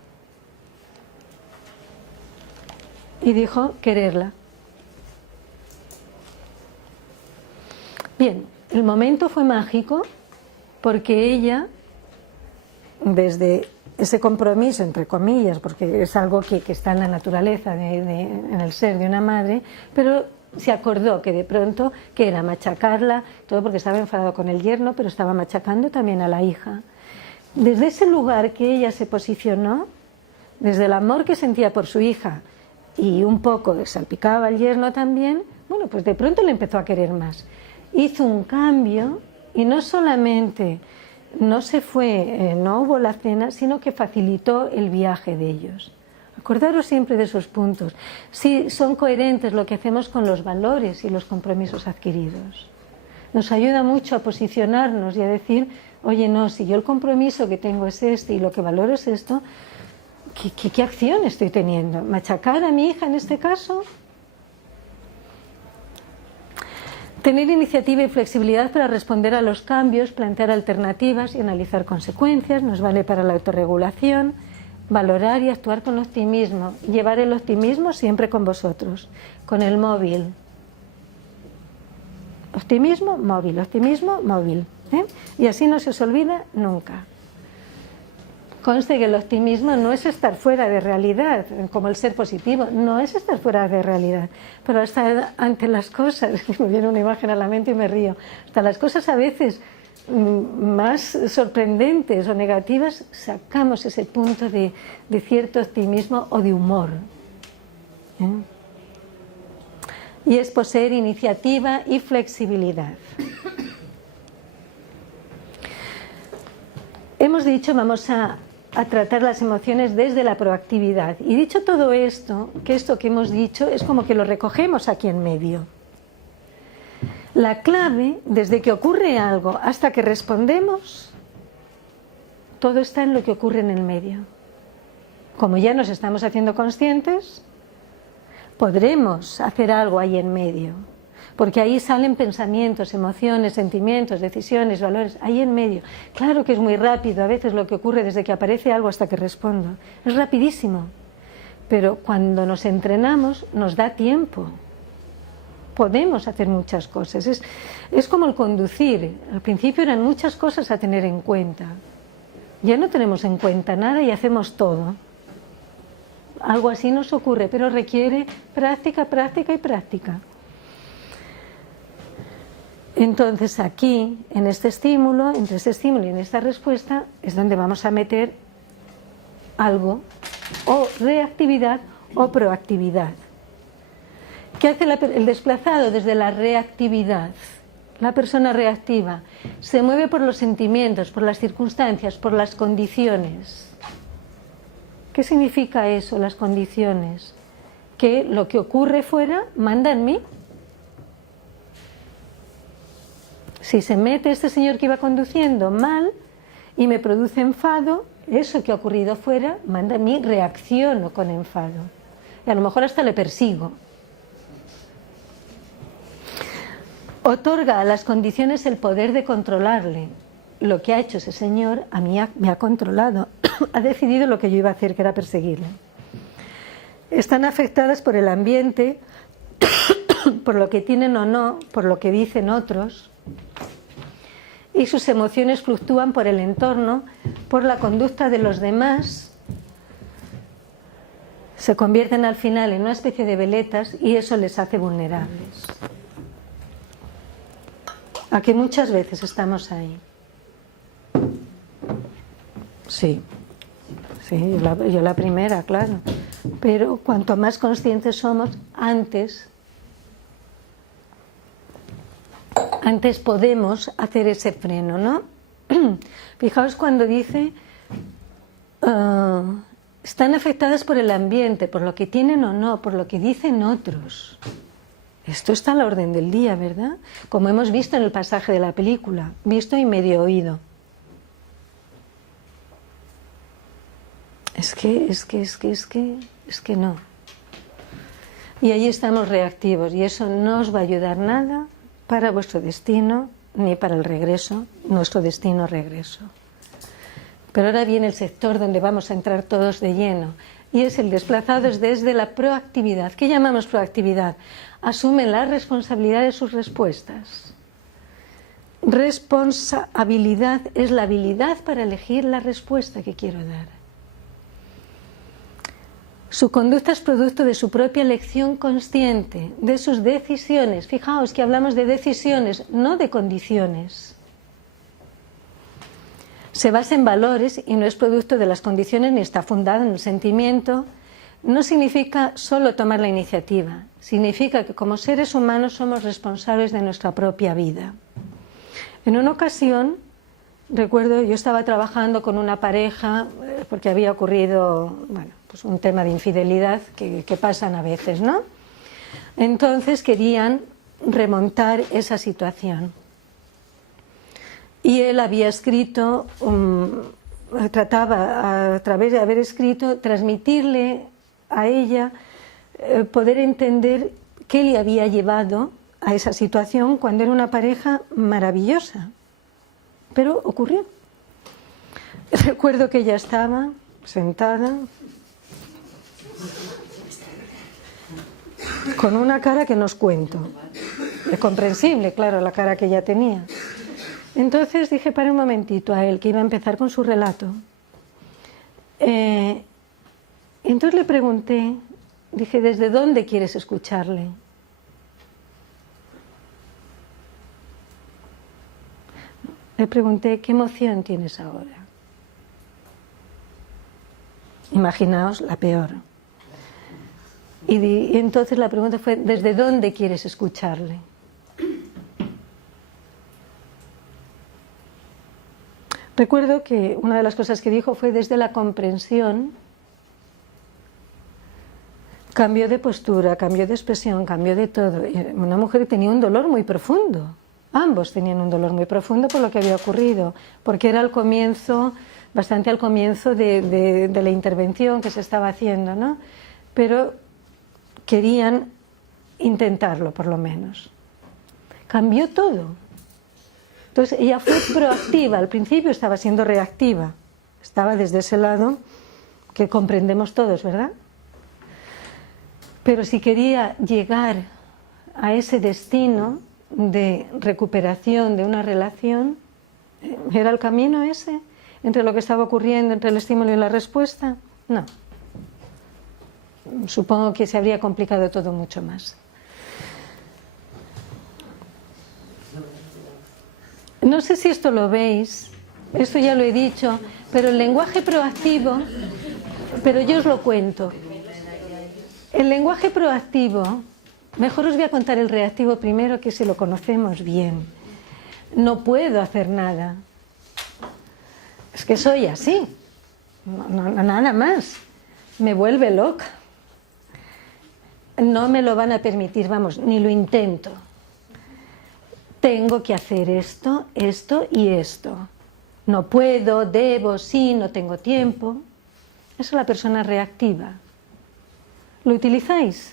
Y dijo, quererla. Bien, el momento fue mágico porque ella, desde ese compromiso, entre comillas, porque es algo que está en la naturaleza, en el ser de una madre, pero se acordó que de pronto que era machacarla, todo porque estaba enfadado con el yerno, pero estaba machacando también a la hija. Desde ese lugar que ella se posicionó, desde el amor que sentía por su hija y un poco salpicaba al yerno también, bueno, pues de pronto le empezó a querer más. Hizo un cambio y no solamente no se fue, no hubo la cena, sino que facilitó el viaje de ellos. Acordaros siempre de esos puntos. Si son coherentes lo que hacemos con los valores y los compromisos adquiridos. Nos ayuda mucho a posicionarnos y a decir, oye, no, si yo el compromiso que tengo es este y lo que valoro es esto, ¿qué acción estoy teniendo? ¿Machacar a mi hija en este caso? Tener iniciativa y flexibilidad para responder a los cambios, plantear alternativas y analizar consecuencias, nos vale para la autorregulación. Valorar y actuar con optimismo. Llevar el optimismo siempre con vosotros. Con el móvil. Optimismo, móvil. Optimismo, móvil. Y así no se os olvida nunca. Conste que el optimismo no es estar fuera de realidad, como el ser positivo, no es estar fuera de realidad, pero estar ante las cosas, me viene una imagen a la mente y me río, hasta las cosas a veces más sorprendentes o negativas, sacamos ese punto de cierto optimismo o de humor. Y es poseer iniciativa y flexibilidad. Hemos dicho, vamos a tratar las emociones desde la proactividad. Y dicho todo esto que hemos dicho es como que lo recogemos aquí en medio. La clave, desde que ocurre algo hasta que respondemos, todo está en lo que ocurre en el medio. Como ya nos estamos haciendo conscientes, podremos hacer algo ahí en medio. Porque ahí salen pensamientos, emociones, sentimientos, decisiones, valores, ahí en medio. Claro que es muy rápido a veces lo que ocurre desde que aparece algo hasta que respondo. Es rapidísimo. Pero cuando nos entrenamos nos da tiempo. Podemos hacer muchas cosas. Es como el conducir. Al principio eran muchas cosas a tener en cuenta. Ya no tenemos en cuenta nada y hacemos todo. Algo así nos ocurre, pero requiere práctica, práctica y práctica. Entonces aquí, en este estímulo, entre este estímulo y en esta respuesta, es donde vamos a meter algo, o reactividad o proactividad. ¿Qué hace el desplazado desde la reactividad? La persona reactiva se mueve por los sentimientos, por las circunstancias, por las condiciones. ¿Qué significa eso, las condiciones? Que lo que ocurre fuera manda en mí. Si se mete este señor que iba conduciendo mal y me produce enfado, eso que ha ocurrido fuera manda en mí, reacciono con enfado. Y a lo mejor hasta le persigo. Otorga a las condiciones el poder de controlarle. Lo que ha hecho ese señor a mí me ha controlado. Ha decidido lo que yo iba a hacer, que era perseguirle. Están afectadas por el ambiente, por lo que tienen o no, por lo que dicen otros. Y sus emociones fluctúan por el entorno, por la conducta de los demás, se convierten al final en una especie de veletas y eso les hace vulnerables. A que muchas veces estamos ahí. Sí, yo la primera, claro. Pero cuanto más conscientes somos, antes podemos hacer ese freno, ¿no? Fijaos cuando dice están afectadas por el ambiente, por lo que tienen o no, por lo que dicen otros. Esto está a la orden del día, ¿verdad? Como hemos visto en el pasaje de la película, visto y medio oído. Es que no. Y ahí estamos reactivos y eso no os va a ayudar nada para vuestro destino, ni para el regreso, nuestro destino-regreso. Pero ahora viene el sector donde vamos a entrar todos de lleno, y es el desplazado desde la proactividad. ¿Qué llamamos proactividad? Asumen la responsabilidad de sus respuestas. Responsabilidad es la habilidad para elegir la respuesta que quiero dar. Su conducta es producto de su propia elección consciente, de sus decisiones. Fijaos que hablamos de decisiones, no de condiciones. Se basa en valores y no es producto de las condiciones ni está fundada en el sentimiento. No significa solo tomar la iniciativa, significa que como seres humanos somos responsables de nuestra propia vida. En una ocasión, recuerdo, yo estaba trabajando con una pareja porque había ocurrido, bueno, pues un tema de infidelidad que pasan a veces, ¿no? Entonces querían remontar esa situación. Y él había escrito, trataba a través de haber escrito, transmitirle a ella, poder entender qué le había llevado a esa situación cuando era una pareja maravillosa. Pero ocurrió. Recuerdo que ella estaba sentada, con una cara que no os cuento. Es comprensible, claro, la cara que ella tenía. Entonces dije, para un momentito, a él, que iba a empezar con su relato. Entonces le pregunté, dije, ¿desde dónde quieres escucharle? Le pregunté, ¿qué emoción tienes ahora? Imaginaos la peor. Y entonces la pregunta fue, ¿desde dónde quieres escucharle? Recuerdo que una de las cosas que dijo fue desde la comprensión. Cambió de postura, cambió de expresión, cambió de todo. Una mujer que tenía un dolor muy profundo. Ambos tenían un dolor muy profundo por lo que había ocurrido, porque era al comienzo, bastante al comienzo de la intervención que se estaba haciendo, ¿no? Pero querían intentarlo, por lo menos. Cambió todo. Entonces ella fue proactiva, al principio estaba siendo reactiva, estaba desde ese lado que comprendemos todos, ¿verdad? Pero si quería llegar a ese destino de recuperación de una relación, ¿era el camino ese? ¿Entre lo que estaba ocurriendo, entre el estímulo y la respuesta? No. Supongo que se habría complicado todo mucho más. No sé si esto lo veis, esto ya lo he dicho, pero el lenguaje proactivo, pero yo os lo cuento. El lenguaje proactivo, mejor os voy a contar el reactivo primero, que si lo conocemos bien. No puedo hacer nada. Es que soy así, nada más. Me vuelve loca. No me lo van a permitir, vamos, ni lo intento. Tengo que hacer esto, esto y esto. No puedo, debo, sí, no tengo tiempo. Esa es la persona reactiva. ¿Lo utilizáis?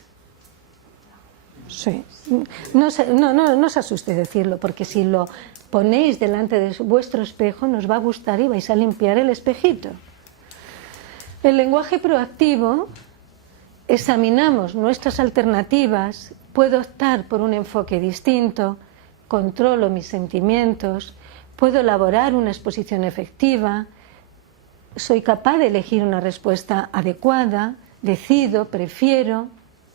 Sí. No os asuste decirlo, porque si lo ponéis delante de vuestro espejo nos va a gustar y vais a limpiar el espejito. El lenguaje proactivo, examinamos nuestras alternativas, puedo optar por un enfoque distinto, controlo mis sentimientos, puedo elaborar una exposición efectiva, soy capaz de elegir una respuesta adecuada, decido, prefiero,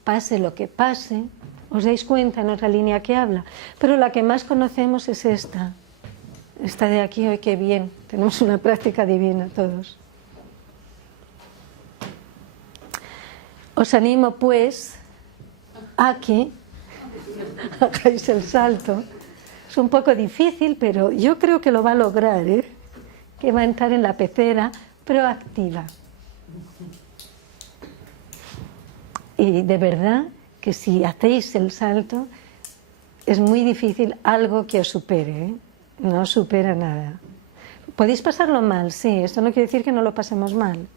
pase lo que pase. ¿Os dais cuenta en otra línea que habla? Pero la que más conocemos es esta. Esta de aquí, hoy qué bien, tenemos una práctica divina todos. Os animo pues a que hagáis el salto. Es un poco difícil, pero yo creo que lo va a lograr, ¿eh? Que va a entrar en la pecera proactiva. Y de verdad que si hacéis el salto es muy difícil algo que os supere, ¿eh? No os supera nada. Podéis pasarlo mal, sí, esto no quiere decir que no lo pasemos mal,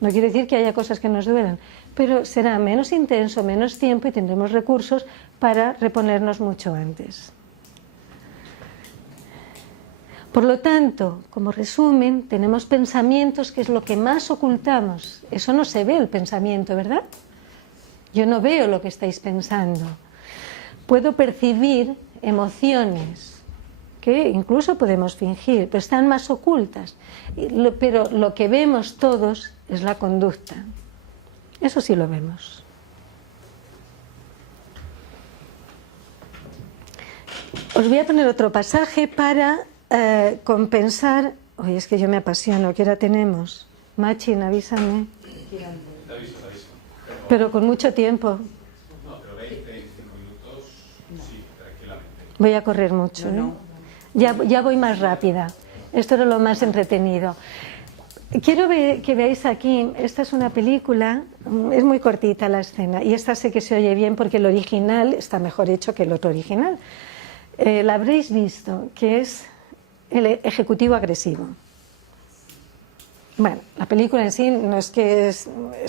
no quiere decir que haya cosas que nos duelan, pero será menos intenso, menos tiempo y tendremos recursos para reponernos mucho antes. Por lo tanto, como resumen, tenemos pensamientos, que es lo que más ocultamos. Eso no se ve, el pensamiento, ¿verdad? Yo no veo lo que estáis pensando. Puedo percibir emociones, que incluso podemos fingir, pero están más ocultas. Pero lo que vemos todos es la conducta. Eso sí lo vemos. Os voy a poner otro pasaje para compensar. Oye, es que yo me apasiono, ¿qué hora tenemos? Machin, avísame. Te aviso. Pero con mucho tiempo. No, pero 20, 25 minutos, sí, tranquilamente. Voy a correr mucho, ¿eh? Ya voy más rápida. Esto era lo más entretenido. Quiero que veáis aquí, esta es una película, es muy cortita la escena, y esta sé que se oye bien porque el original está mejor hecho que el otro original. La habréis visto, que es El ejecutivo agresivo. Bueno, la película en sí no es que es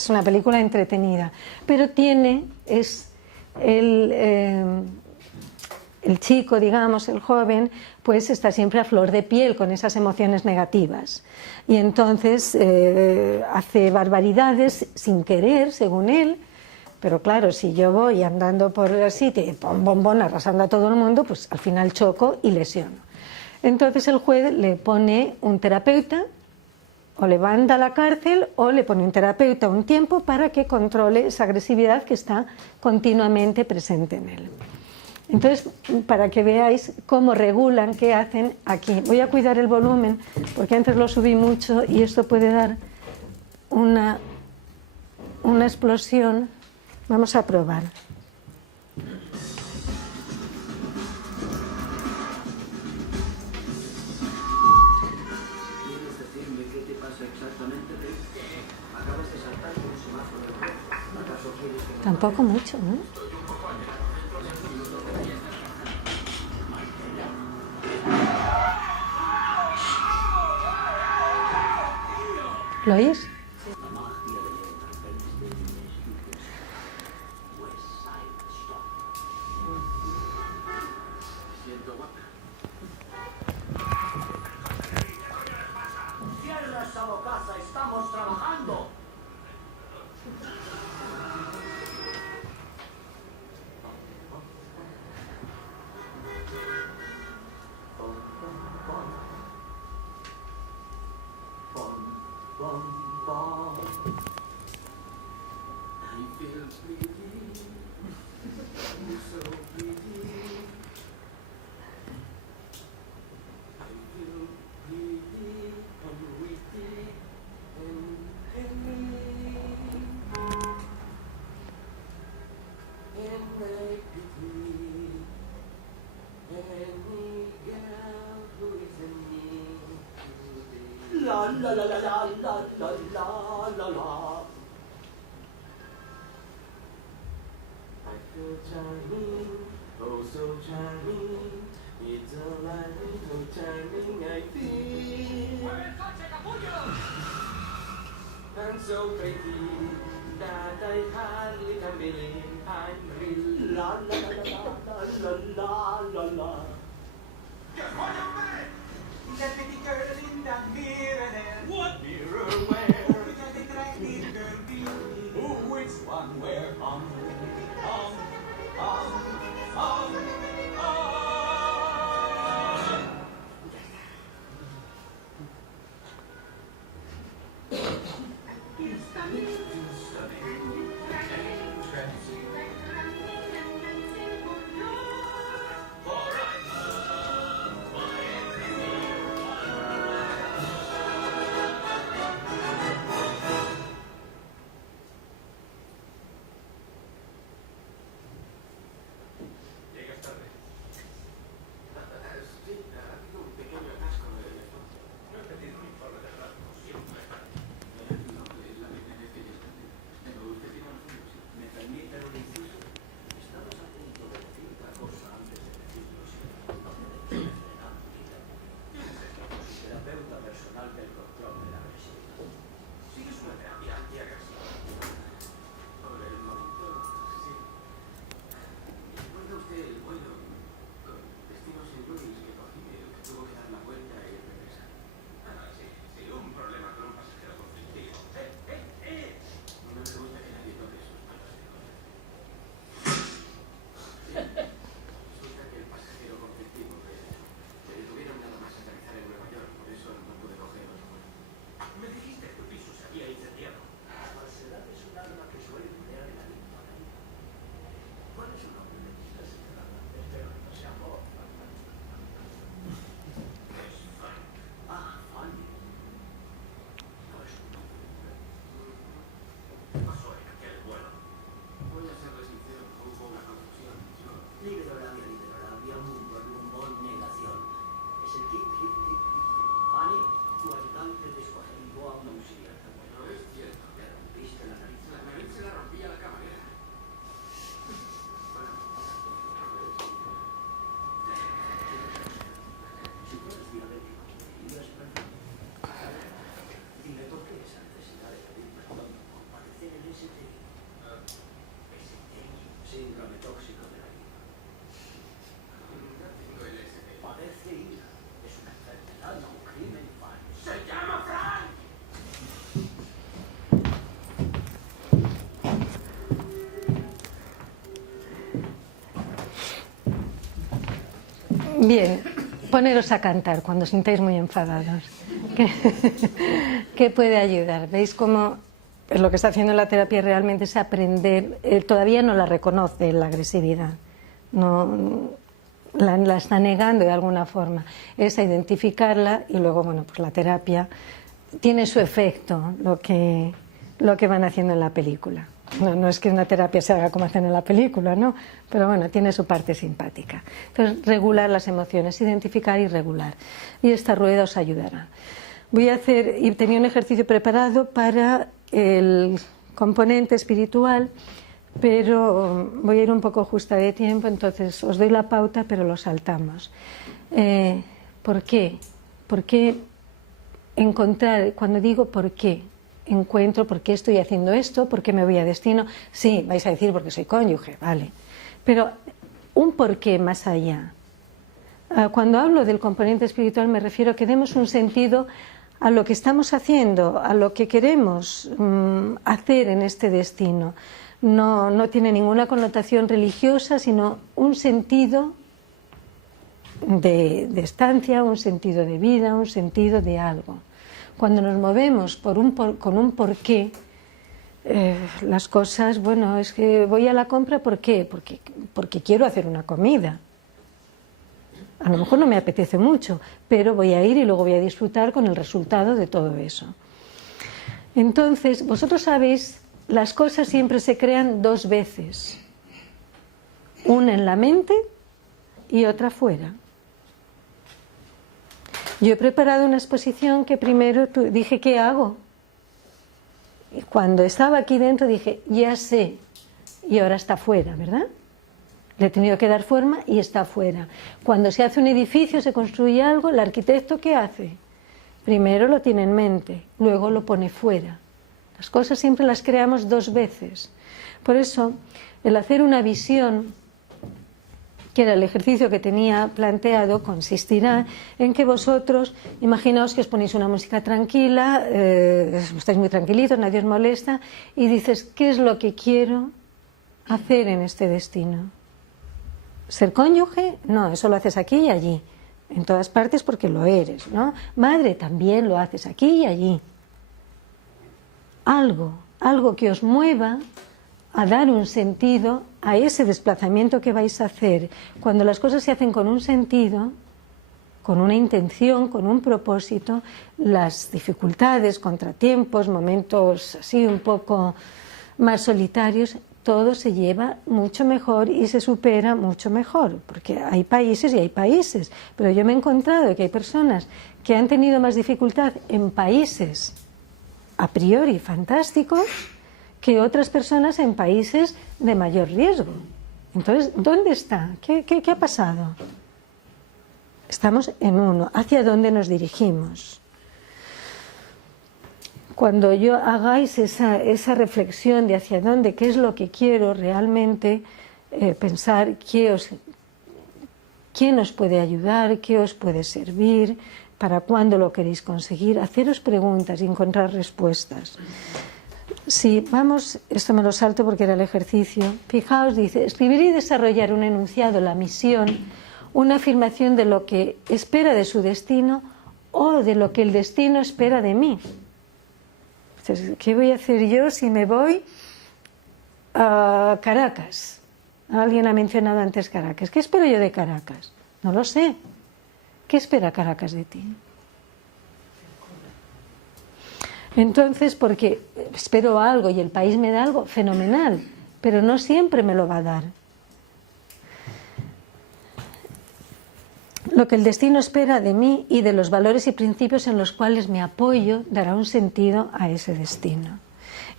una película entretenida, pero el chico, digamos, el joven, pues está siempre a flor de piel con esas emociones negativas. Y entonces hace barbaridades sin querer, según él, pero claro, si yo voy andando por el sitio, pom, bom, bom, arrasando a todo el mundo, pues al final choco y lesiono. Entonces el juez le pone un terapeuta, o le manda a la cárcel, o le pone un terapeuta un tiempo para que controle esa agresividad que está continuamente presente en él. Entonces, para que veáis cómo regulan, qué hacen aquí. Voy a cuidar el volumen, porque antes lo subí mucho y esto puede dar una explosión. Vamos a probar. ¿Quieres decirme qué te pasa exactamente, Rick? Acabas de saltar por un semáforo de rojo. ¿Acaso quieres que... Tampoco mucho, ¿no? ¿Lo oís? Siento guapa. ¡Cierra esa bocaza! ¡Estamos trabajando! I feel pretty. So pretty. I feel pretty and witty and pretty. And I pity any girl who isn't me. La la la la la la la la la la. I feel charming, oh so charming. It's a light, so charming I feel. I'm so pretty that I hardly can believe I'm real. La la la la la la la la. That pretty girl in that mirror there. What mirror where? Look at the crazy girl be. Oh, which one where? Llegas tarde. Sí, ha habido un pequeño atasco de teléfono. No he pedido un informe de rasgo. Siempre tarde. No, es la primera vez que yo estoy. Pero usted tiene razón. ¿Me permite un inciso? Estabas a punto de decir otra cosa antes de decirlo. ¿Quién es esto? Terapeuta personal del control de la agresividad. ¿Sigues una terapia antiagresiva? Por el momento, sí. ¿Recuerda usted el vuelo con destino St. Louis que cogí, el que tuvo que dar la vuelta y regresar? Ah, sí, sí, un problema con un pasajero conflictivo. No me gusta que nadie toque sus patas de coche. Resulta que el pasajero conflictivo que detuvieron nada más aterrizar en Nueva York, por eso no pude coger los vuelos. Me dijiste que tu piso se había incendiado. La falsedad es un arma que suele emplear el adicto a la ira. ¿Cuál es su nombre? La señora Hernández, pero no se amó. Es Frank. Ah, Fanny. No es un nombre. ¿Qué pasó en aquel vuelo? Voy a serle sincero, hubo una confusión. Yo Liberolandia, mundo, rumbo, negación. Es el hip, hip, hip, hip, hip. Fanny, tu ayudante descogió a un auxiliar. no es cierto. Te rompiste la nariz. La nariz se la rompía a la camarera. Bueno, Si tú eres diabético, ibas perfecto. Dile por qué esa necesidad de pedir perdón por padecer el STI. STI, síndrome tóxico de la vida. Bien, poneros a cantar cuando os sintáis muy enfadados. ¿Qué puede ayudar? ¿Veis cómo lo que está haciendo la terapia realmente es aprender? Todavía no la reconoce la agresividad, no la está negando de alguna forma. Es a identificarla y luego, bueno, pues la terapia tiene su efecto, lo que van haciendo en la película. No es que una terapia se haga como hacen en la película, ¿no? Pero bueno, tiene su parte simpática. Entonces, regular las emociones, identificar y regular. Y esta rueda os ayudará. Voy a hacer, y tenía un ejercicio preparado para el componente espiritual, pero voy a ir un poco justa de tiempo, entonces os doy la pauta, pero lo saltamos. ¿Por qué? ¿Por qué encontrar, cuando digo por qué? Encuentro por qué estoy haciendo esto, por qué me voy a destino. Sí, vais a decir porque soy cónyuge, vale. Pero un porqué más allá. Cuando hablo del componente espiritual me refiero a que demos un sentido a lo que estamos haciendo, a lo que queremos hacer en este destino. No tiene ninguna connotación religiosa, sino un sentido de estancia, un sentido de vida, un sentido de algo. Cuando nos movemos con un porqué, las cosas, bueno, es que voy a la compra, ¿por qué? Porque quiero hacer una comida. A lo mejor no me apetece mucho, pero voy a ir y luego voy a disfrutar con el resultado de todo eso. Entonces, vosotros sabéis, las cosas siempre se crean dos veces. Una en la mente y otra fuera. Yo he preparado una exposición que primero dije, ¿qué hago? Y cuando estaba aquí dentro dije, ya sé, y ahora está fuera, ¿verdad? Le he tenido que dar forma y está fuera. Cuando se hace un edificio, se construye algo, el arquitecto, ¿qué hace? Primero lo tiene en mente, luego lo pone fuera. Las cosas siempre las creamos dos veces. Por eso, el hacer una visión, que era el ejercicio que tenía planteado, consistirá en que vosotros, imaginaos que os ponéis una música tranquila, estáis muy tranquilitos, nadie os molesta, y dices, ¿qué es lo que quiero hacer en este destino? ¿Ser cónyuge? No, eso lo haces aquí y allí, en todas partes porque lo eres, ¿no? Madre, también lo haces aquí y allí. Algo que os mueva a dar un sentido a ese desplazamiento que vais a hacer. Cuando las cosas se hacen con un sentido, con una intención, con un propósito, las dificultades, contratiempos, momentos así un poco más solitarios, todo se lleva mucho mejor y se supera mucho mejor, porque hay países y hay países, pero yo me he encontrado que hay personas que han tenido más dificultad en países a priori fantásticos que otras personas en países de mayor riesgo. Entonces, ¿dónde está? ¿Qué ha pasado? Estamos en uno. ¿Hacia dónde nos dirigimos? Cuando yo hagáis esa reflexión de hacia dónde, qué es lo que quiero realmente, pensar quién os puede ayudar, qué os puede servir, para cuándo lo queréis conseguir, haceros preguntas y encontrar respuestas. Si vamos, esto me lo salto porque era el ejercicio, fijaos, dice, escribir y desarrollar un enunciado, la misión, una afirmación de lo que espera de su destino o de lo que el destino espera de mí. Entonces, ¿qué voy a hacer yo si me voy a Caracas? Alguien ha mencionado antes Caracas. ¿Qué espero yo de Caracas? No lo sé. ¿Qué espera Caracas de ti? Entonces, porque espero algo y el país me da algo, fenomenal, pero no siempre me lo va a dar. Lo que el destino espera de mí y de los valores y principios en los cuales me apoyo dará un sentido a ese destino.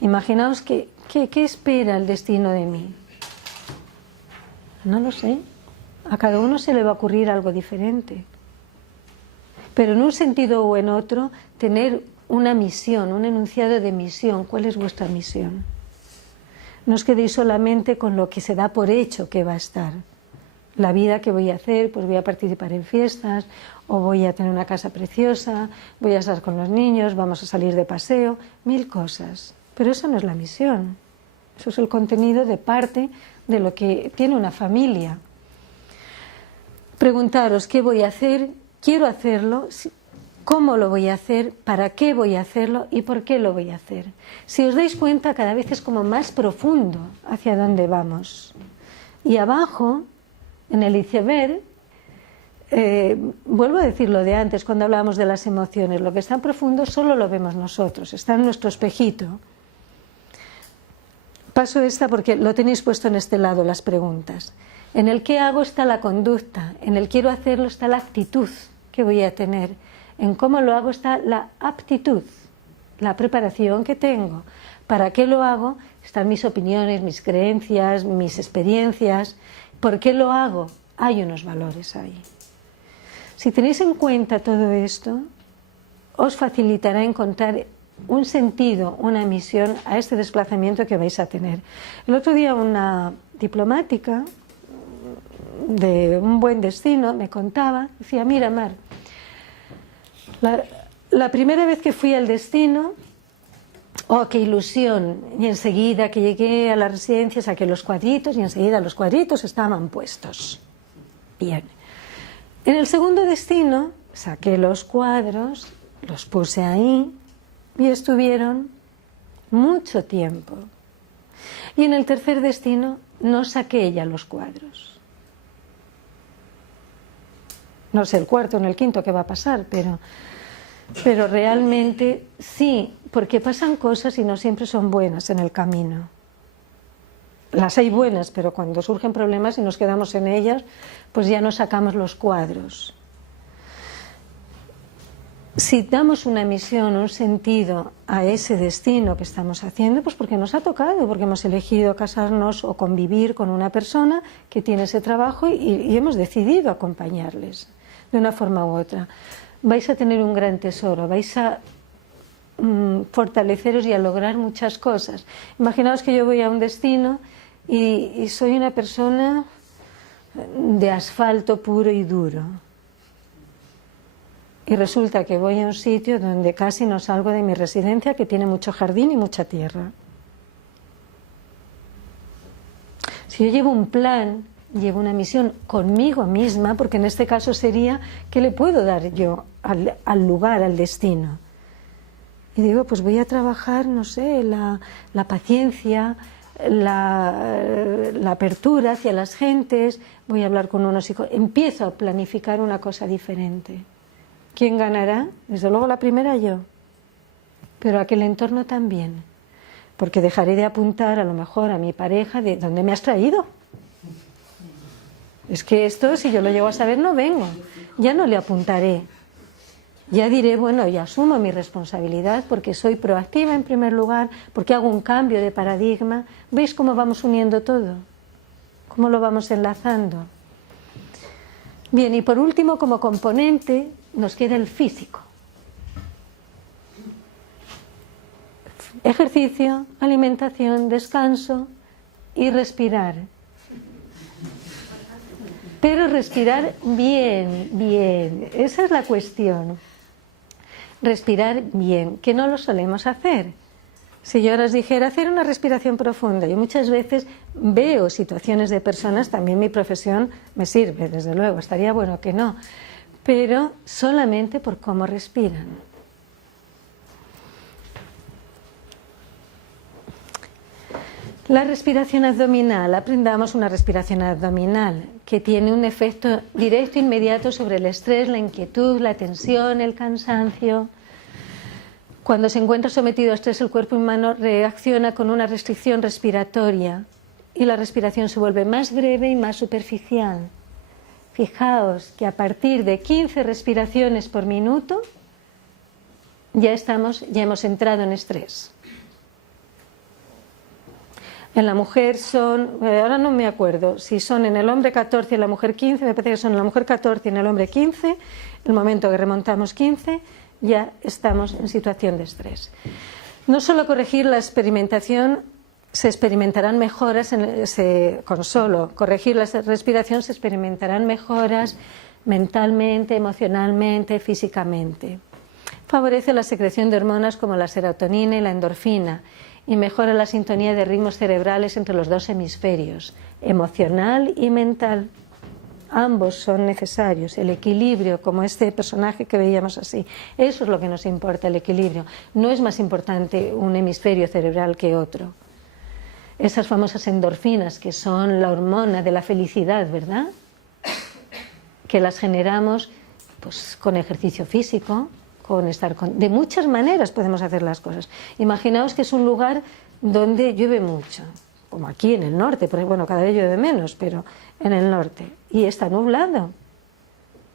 Imaginaos ¿qué espera el destino de mí? No lo sé. A cada uno se le va a ocurrir algo diferente. Pero en un sentido o en otro, tener una misión, un enunciado de misión. ¿Cuál es vuestra misión? No os quedéis solamente con lo que se da por hecho que va a estar. La vida que voy a hacer, pues voy a participar en fiestas, o voy a tener una casa preciosa, voy a estar con los niños, vamos a salir de paseo, 1000 cosas. Pero eso no es la misión. Eso es el contenido de parte de lo que tiene una familia. preguntaros qué voy a hacer, quiero hacerlo, cómo lo voy a hacer, para qué voy a hacerlo y por qué lo voy a hacer. Si os dais cuenta, cada vez es como más profundo hacia dónde vamos. Y abajo, en el iceberg, vuelvo a decir lo de antes cuando hablábamos de las emociones, lo que está en profundo solo lo vemos nosotros, está en nuestro espejito. Paso esta porque lo tenéis puesto en este lado, las preguntas. En el qué hago está la conducta, en el quiero hacerlo está la actitud que voy a tener, en cómo lo hago está la aptitud, la preparación que tengo. ¿Para qué lo hago? Están mis opiniones, mis creencias, mis experiencias. ¿Por qué lo hago? Hay unos valores ahí. Si tenéis en cuenta todo esto, os facilitará encontrar un sentido, una misión a este desplazamiento que vais a tener. El otro día una diplomática de un buen destino me contaba, decía, mira Mar, la primera vez que fui al destino, oh, qué ilusión, y enseguida que llegué a la residencia saqué los cuadritos y enseguida los cuadritos estaban puestos. Bien. En el segundo destino saqué los cuadros, los puse ahí y estuvieron mucho tiempo. Y en el tercer destino no saqué ya los cuadros. No sé el cuarto, en el quinto qué va a pasar, pero realmente sí, porque pasan cosas y no siempre son buenas en el camino. Las hay buenas, pero cuando surgen problemas y nos quedamos en ellas, pues ya no sacamos los cuadros. Si damos una misión, un sentido a ese destino que estamos haciendo, pues porque nos ha tocado, porque hemos elegido casarnos o convivir con una persona que tiene ese trabajo y hemos decidido acompañarles de una forma u otra. Vais a tener un gran tesoro, vais a fortaleceros y a lograr muchas cosas. Imaginaos que yo voy a un destino y soy una persona de asfalto puro y duro. Y resulta que voy a un sitio donde casi no salgo de mi residencia, que tiene mucho jardín y mucha tierra. Si yo llevo un plan, llevo una misión conmigo misma, porque en este caso sería, ¿qué le puedo dar yo al lugar, al destino? Y digo, pues voy a trabajar, no sé, la paciencia, la apertura hacia las gentes, voy a hablar con unos hijos, empiezo a planificar una cosa diferente. ¿Quién ganará? Desde luego la primera yo, pero aquel entorno también, porque dejaré de apuntar a lo mejor a mi pareja de ¿dónde me has traído? Es que esto, si yo lo llego a saber, no vengo, ya no le apuntaré, ya diré, bueno, ya asumo mi responsabilidad porque soy proactiva en primer lugar, porque hago un cambio de paradigma. ¿Veis cómo vamos uniendo todo? ¿Cómo lo vamos enlazando? Bien, y por último, como componente, nos queda el físico. Ejercicio, alimentación, descanso y respirar. Pero respirar bien, bien. Esa es la cuestión. Respirar bien, que no lo solemos hacer. Si yo ahora os dijera hacer una respiración profunda, yo muchas veces veo situaciones de personas, también mi profesión me sirve, desde luego, estaría bueno que no, pero solamente por cómo respiran. La respiración abdominal, aprendamos una respiración abdominal que tiene un efecto directo e inmediato sobre el estrés, la inquietud, la tensión, el cansancio. Cuando se encuentra sometido a estrés, el cuerpo humano reacciona con una restricción respiratoria y la respiración se vuelve más breve y más superficial. Fijaos que a partir de 15 respiraciones por minuto ya hemos entrado en estrés. En la mujer son, ahora no me acuerdo, si son en el hombre 14 y en la mujer 15, me parece que son en la mujer 14 y en el hombre 15, el momento que remontamos 15, ya estamos en situación de estrés. No solo corregir la experimentación, se experimentarán mejoras, con solo corregir la respiración se experimentarán mejoras mentalmente, emocionalmente, físicamente. Favorece la secreción de hormonas como la serotonina y la endorfina, y mejora la sintonía de ritmos cerebrales entre los dos hemisferios, emocional y mental. ambos son necesarios, el equilibrio, como este personaje que veíamos así, eso es lo que nos importa, el equilibrio. No es más importante un hemisferio cerebral que otro. Esas famosas endorfinas, que son la hormona de la felicidad, ¿verdad?, que las generamos pues con ejercicio físico, con estar de muchas maneras podemos hacer las cosas. Imaginaos que es un lugar donde llueve mucho, como aquí en el norte, porque bueno, cada vez llueve menos, pero en el norte, y está nublado.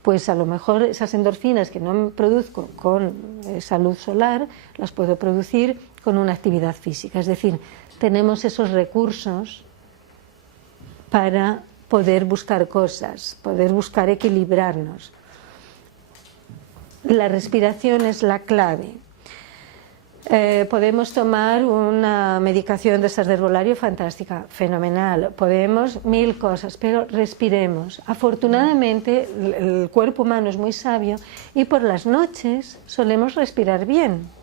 Pues a lo mejor esas endorfinas que no produzco con esa luz solar, las puedo producir con una actividad física. Es decir, tenemos esos recursos para poder buscar cosas, poder buscar equilibrarnos. La respiración es la clave. Podemos tomar una medicación de esas de herbolario fantástica, fenomenal, podemos 1000 cosas, pero respiremos. Afortunadamente el cuerpo humano es muy sabio y por las noches solemos respirar bien.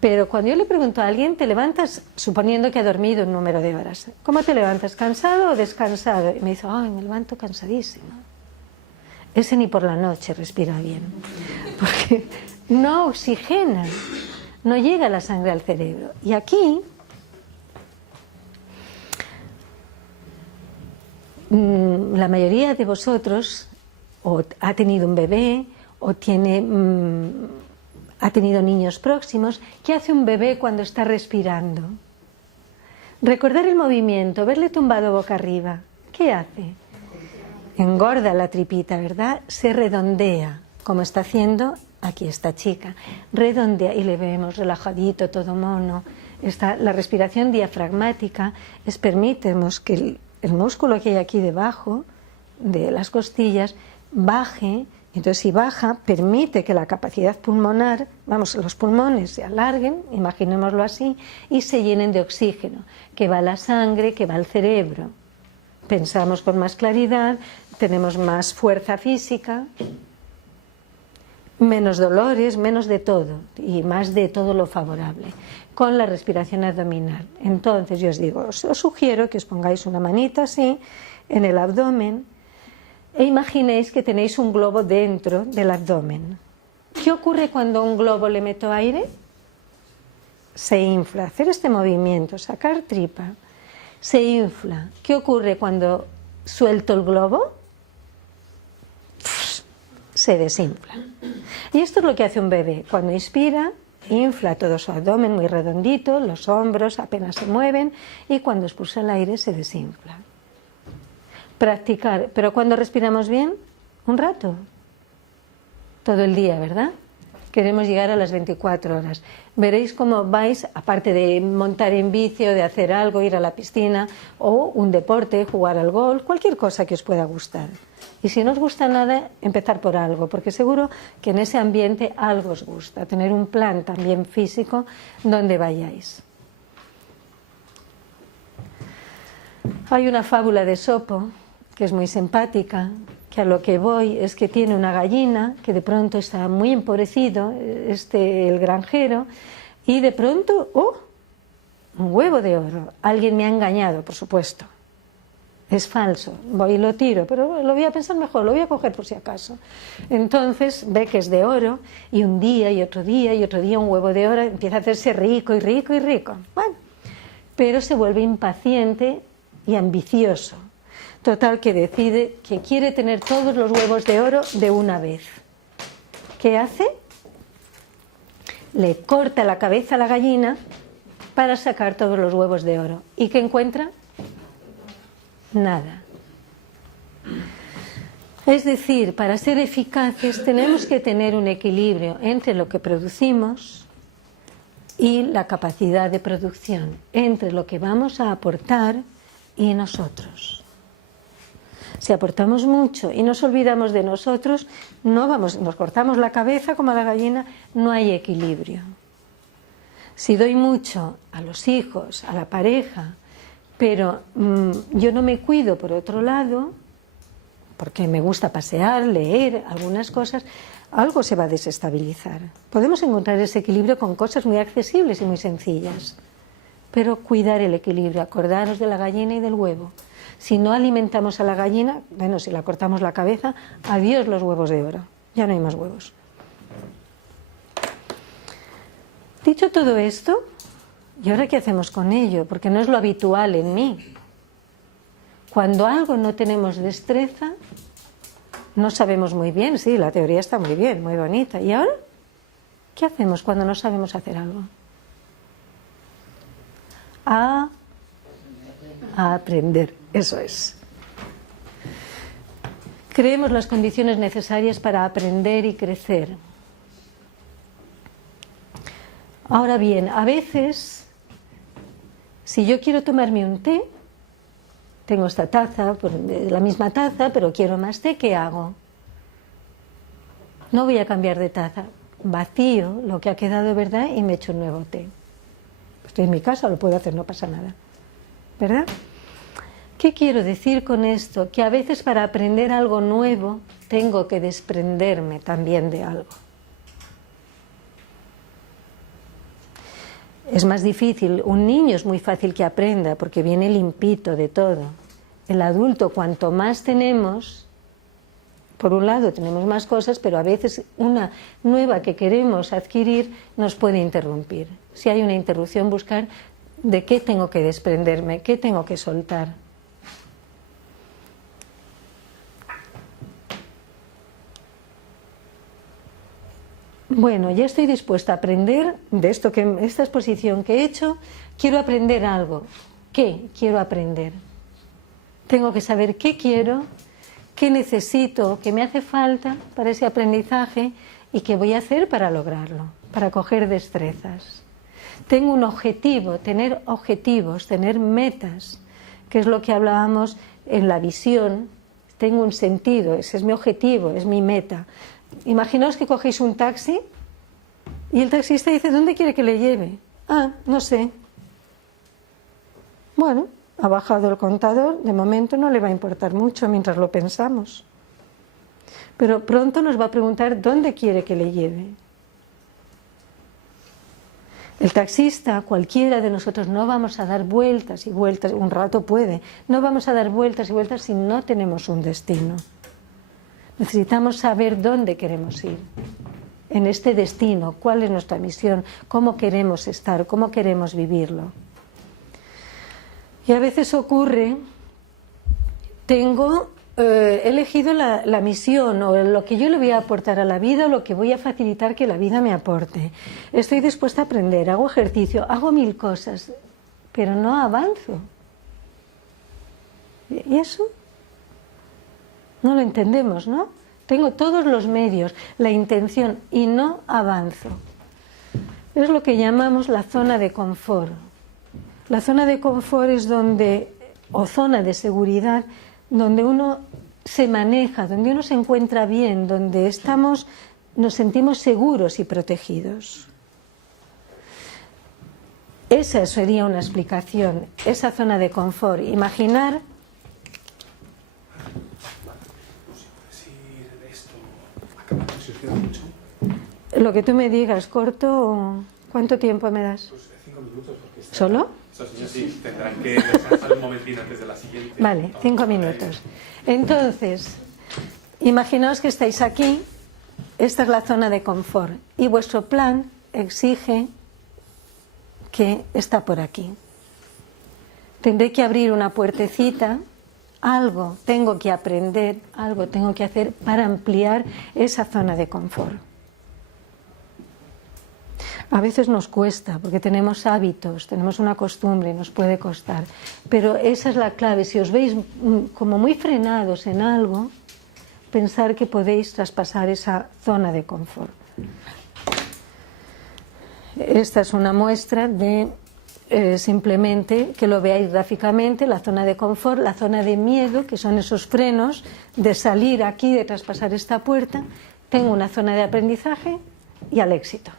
Pero cuando yo le pregunto a alguien, ¿te levantas, suponiendo que ha dormido un número de horas, cómo te levantas, cansado o descansado? Y me dice, ay, me levanto cansadísimo. Ese ni por la noche respira bien, porque no oxigena, no llega la sangre al cerebro. Y aquí la mayoría de vosotros o ha tenido un bebé o ha tenido niños próximos. ¿Qué hace un bebé cuando está respirando? Recordar el movimiento, verle tumbado boca arriba. ¿Qué hace? Engorda la tripita, ¿verdad? Se redondea, como está haciendo aquí esta chica. Redondea y le vemos relajadito, todo mono. La respiración diafragmática permitimos que el músculo que hay aquí debajo de las costillas baje. Entonces, si baja, permite que la capacidad pulmonar, los pulmones se alarguen, imaginémoslo así, y se llenen de oxígeno, que va a la sangre, que va al cerebro. Pensamos con más claridad, tenemos más fuerza física, menos dolores, menos de todo, y más de todo lo favorable, con la respiración abdominal. Entonces, yo os digo, os sugiero que os pongáis una manita así, en el abdomen, e imaginéis que tenéis un globo dentro del abdomen. ¿Qué ocurre cuando a un globo le meto aire? Se infla. Hacer este movimiento, sacar tripa, se infla. ¿Qué ocurre cuando suelto el globo? Se desinfla. Y esto es lo que hace un bebé. Cuando inspira, infla todo su abdomen muy redondito, los hombros apenas se mueven, y cuando expulsa el aire se desinfla. Practicar, pero cuando respiramos bien, un rato, todo el día, ¿verdad? Queremos llegar a las 24 horas. Veréis cómo vais, aparte de montar en bici o de hacer algo, ir a la piscina o un deporte, jugar al golf, cualquier cosa que os pueda gustar. Y si no os gusta nada, empezar por algo, porque seguro que en ese ambiente algo os gusta, tener un plan también físico donde vayáis. Hay una fábula de Esopo que es muy simpática, que a lo que voy es que tiene una gallina que de pronto está muy empobrecido, el granjero, y de pronto, ¡oh!, un huevo de oro. Alguien me ha engañado, por supuesto. Es falso, voy y lo tiro, pero lo voy a pensar mejor, lo voy a coger por si acaso. Entonces ve que es de oro, y un día y otro día y otro día un huevo de oro empieza a hacerse rico y rico y rico. Bueno, pero se vuelve impaciente y ambicioso. Total, que decide que quiere tener todos los huevos de oro de una vez. ¿Qué hace? Le corta la cabeza a la gallina para sacar todos los huevos de oro. ¿Y qué encuentra? Nada. Es decir, para ser eficaces tenemos que tener un equilibrio entre lo que producimos y la capacidad de producción, entre lo que vamos a aportar y nosotros. Si aportamos mucho y nos olvidamos de nosotros, nos cortamos la cabeza como la gallina, no hay equilibrio. Si doy mucho a los hijos, a la pareja, pero yo no me cuido por otro lado, porque me gusta pasear, leer, algunas cosas, algo se va a desestabilizar. Podemos encontrar ese equilibrio con cosas muy accesibles y muy sencillas, pero cuidar el equilibrio, acordaros de la gallina y del huevo. Si no alimentamos a la gallina, bueno, si la cortamos la cabeza, adiós los huevos de oro, ya no hay más huevos. Dicho todo esto, ¿y ahora qué hacemos con ello? Porque no es lo habitual en mí. Cuando algo no tenemos destreza, no sabemos muy bien, sí, la teoría está muy bien, muy bonita. ¿Y ahora? ¿Qué hacemos cuando no sabemos hacer algo? A aprender, eso es. Creemos las condiciones necesarias para aprender y crecer. Ahora bien, a veces, si yo quiero tomarme un té, tengo esta taza, la misma taza, pero quiero más té, ¿qué hago? No voy a cambiar de taza, vacío lo que ha quedado, ¿verdad? Y me echo un nuevo té. Estoy en mi casa, lo puedo hacer, no pasa nada, ¿verdad? ¿Qué quiero decir con esto? Que a veces para aprender algo nuevo tengo que desprenderme también de algo. Es más difícil, un niño es muy fácil que aprenda porque viene limpito de todo. El adulto, cuanto más tenemos, por un lado tenemos más cosas, pero a veces una nueva que queremos adquirir nos puede interrumpir. Si hay una interrupción, buscar de qué tengo que desprenderme, qué tengo que soltar. Bueno, ya estoy dispuesta a aprender de esta exposición que he hecho. Quiero aprender algo. ¿Qué quiero aprender? Tengo que saber qué quiero, qué necesito, qué me hace falta para ese aprendizaje y qué voy a hacer para lograrlo, para coger destrezas. Tengo un objetivo, tener objetivos, tener metas, que es lo que hablábamos en la visión. Tengo un sentido, ese es mi objetivo, es mi meta. Imaginaos que cogéis un taxi y el taxista dice, ¿dónde quiere que le lleve? Ah, no sé. Bueno, ha bajado el contador, de momento no le va a importar mucho mientras lo pensamos. Pero pronto nos va a preguntar dónde quiere que le lleve. El taxista, cualquiera de nosotros, no vamos a dar vueltas y vueltas, un rato puede, no vamos a dar vueltas y vueltas si no tenemos un destino. Necesitamos saber dónde queremos ir, en este destino, cuál es nuestra misión, cómo queremos estar, cómo queremos vivirlo. Y a veces ocurre, he elegido la misión o lo que yo le voy a aportar a la vida o lo que voy a facilitar que la vida me aporte. Estoy dispuesta a aprender, hago ejercicio, hago 1000 cosas, pero no avanzo. ¿Y eso? No lo entendemos, ¿no? Tengo todos los medios, la intención y no avanzo. Es lo que llamamos la zona de confort. La zona de confort es o zona de seguridad, donde uno se maneja, donde uno se encuentra bien, donde nos sentimos seguros y protegidos. Esa sería una explicación, esa zona de confort. Imaginar lo que tú me digas, corto, ¿cuánto tiempo me das? Pues 5 minutos. Porque ¿Solo? Sí, tendrán que descansar un momentito antes de la siguiente. Vale, 5 minutos. Entonces, imaginaos que estáis aquí, esta es la zona de confort, y vuestro plan exige que está por aquí. Tendré que abrir una puertecita, algo tengo que aprender, algo tengo que hacer para ampliar esa zona de confort. A veces nos cuesta porque tenemos hábitos, tenemos una costumbre, nos puede costar, pero esa es la clave. Si os veis como muy frenados en algo, pensar que podéis traspasar esa zona de confort. Esta es una muestra de simplemente que lo veáis gráficamente, la zona de confort, la zona de miedo, que son esos frenos de salir aquí, de traspasar esta puerta. Tengo una zona de aprendizaje y al éxito.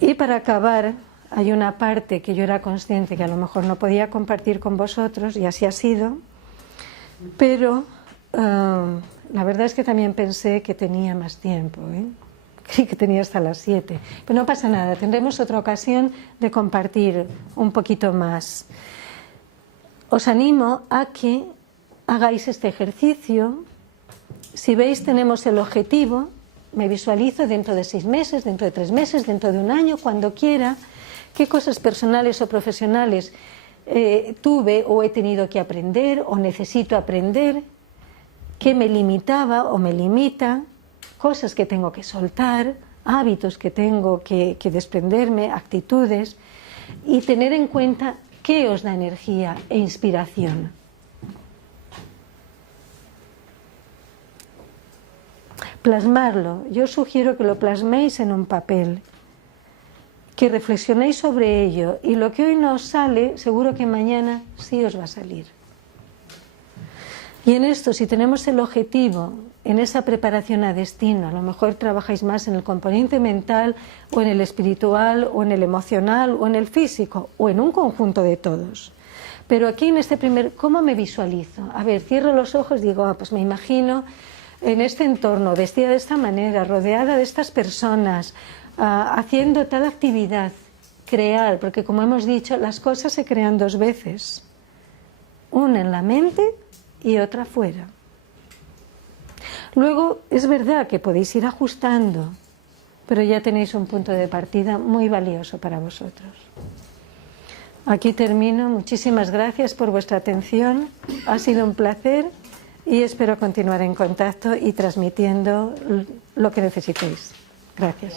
Y para acabar, hay una parte que yo era consciente que a lo mejor no podía compartir con vosotros, y así ha sido, pero la verdad es que también pensé que tenía más tiempo, Creí que tenía hasta las 7, pero no pasa nada, tendremos otra ocasión de compartir un poquito más. os animo a que hagáis este ejercicio. Si veis, tenemos el objetivo, me visualizo dentro de 6 meses, dentro de 3 meses, dentro de un año, cuando quiera, qué cosas personales o profesionales tuve o he tenido que aprender o necesito aprender, qué me limitaba o me limita, cosas que tengo que soltar, hábitos que tengo que desprenderme, actitudes, y tener en cuenta qué os da energía e inspiración. Plasmarlo. Yo os sugiero que lo plasméis en un papel, que reflexionéis sobre ello, y lo que hoy no os sale, seguro que mañana sí os va a salir. Y en esto, si tenemos el objetivo, en esa preparación a destino, a lo mejor trabajáis más en el componente mental, o en el espiritual, o en el emocional, o en el físico, o en un conjunto de todos. Pero aquí en este primer, ¿cómo me visualizo? A ver, cierro los ojos, digo, pues me imagino en este entorno, vestida de esta manera, rodeada de estas personas, haciendo tal actividad, crear, porque como hemos dicho, las cosas se crean 2 veces, una en la mente y otra fuera. Luego es verdad que podéis ir ajustando, pero ya tenéis un punto de partida muy valioso para vosotros. Aquí termino. Muchísimas gracias por vuestra atención, ha sido un placer y espero continuar en contacto y transmitiendo lo que necesitéis. Gracias.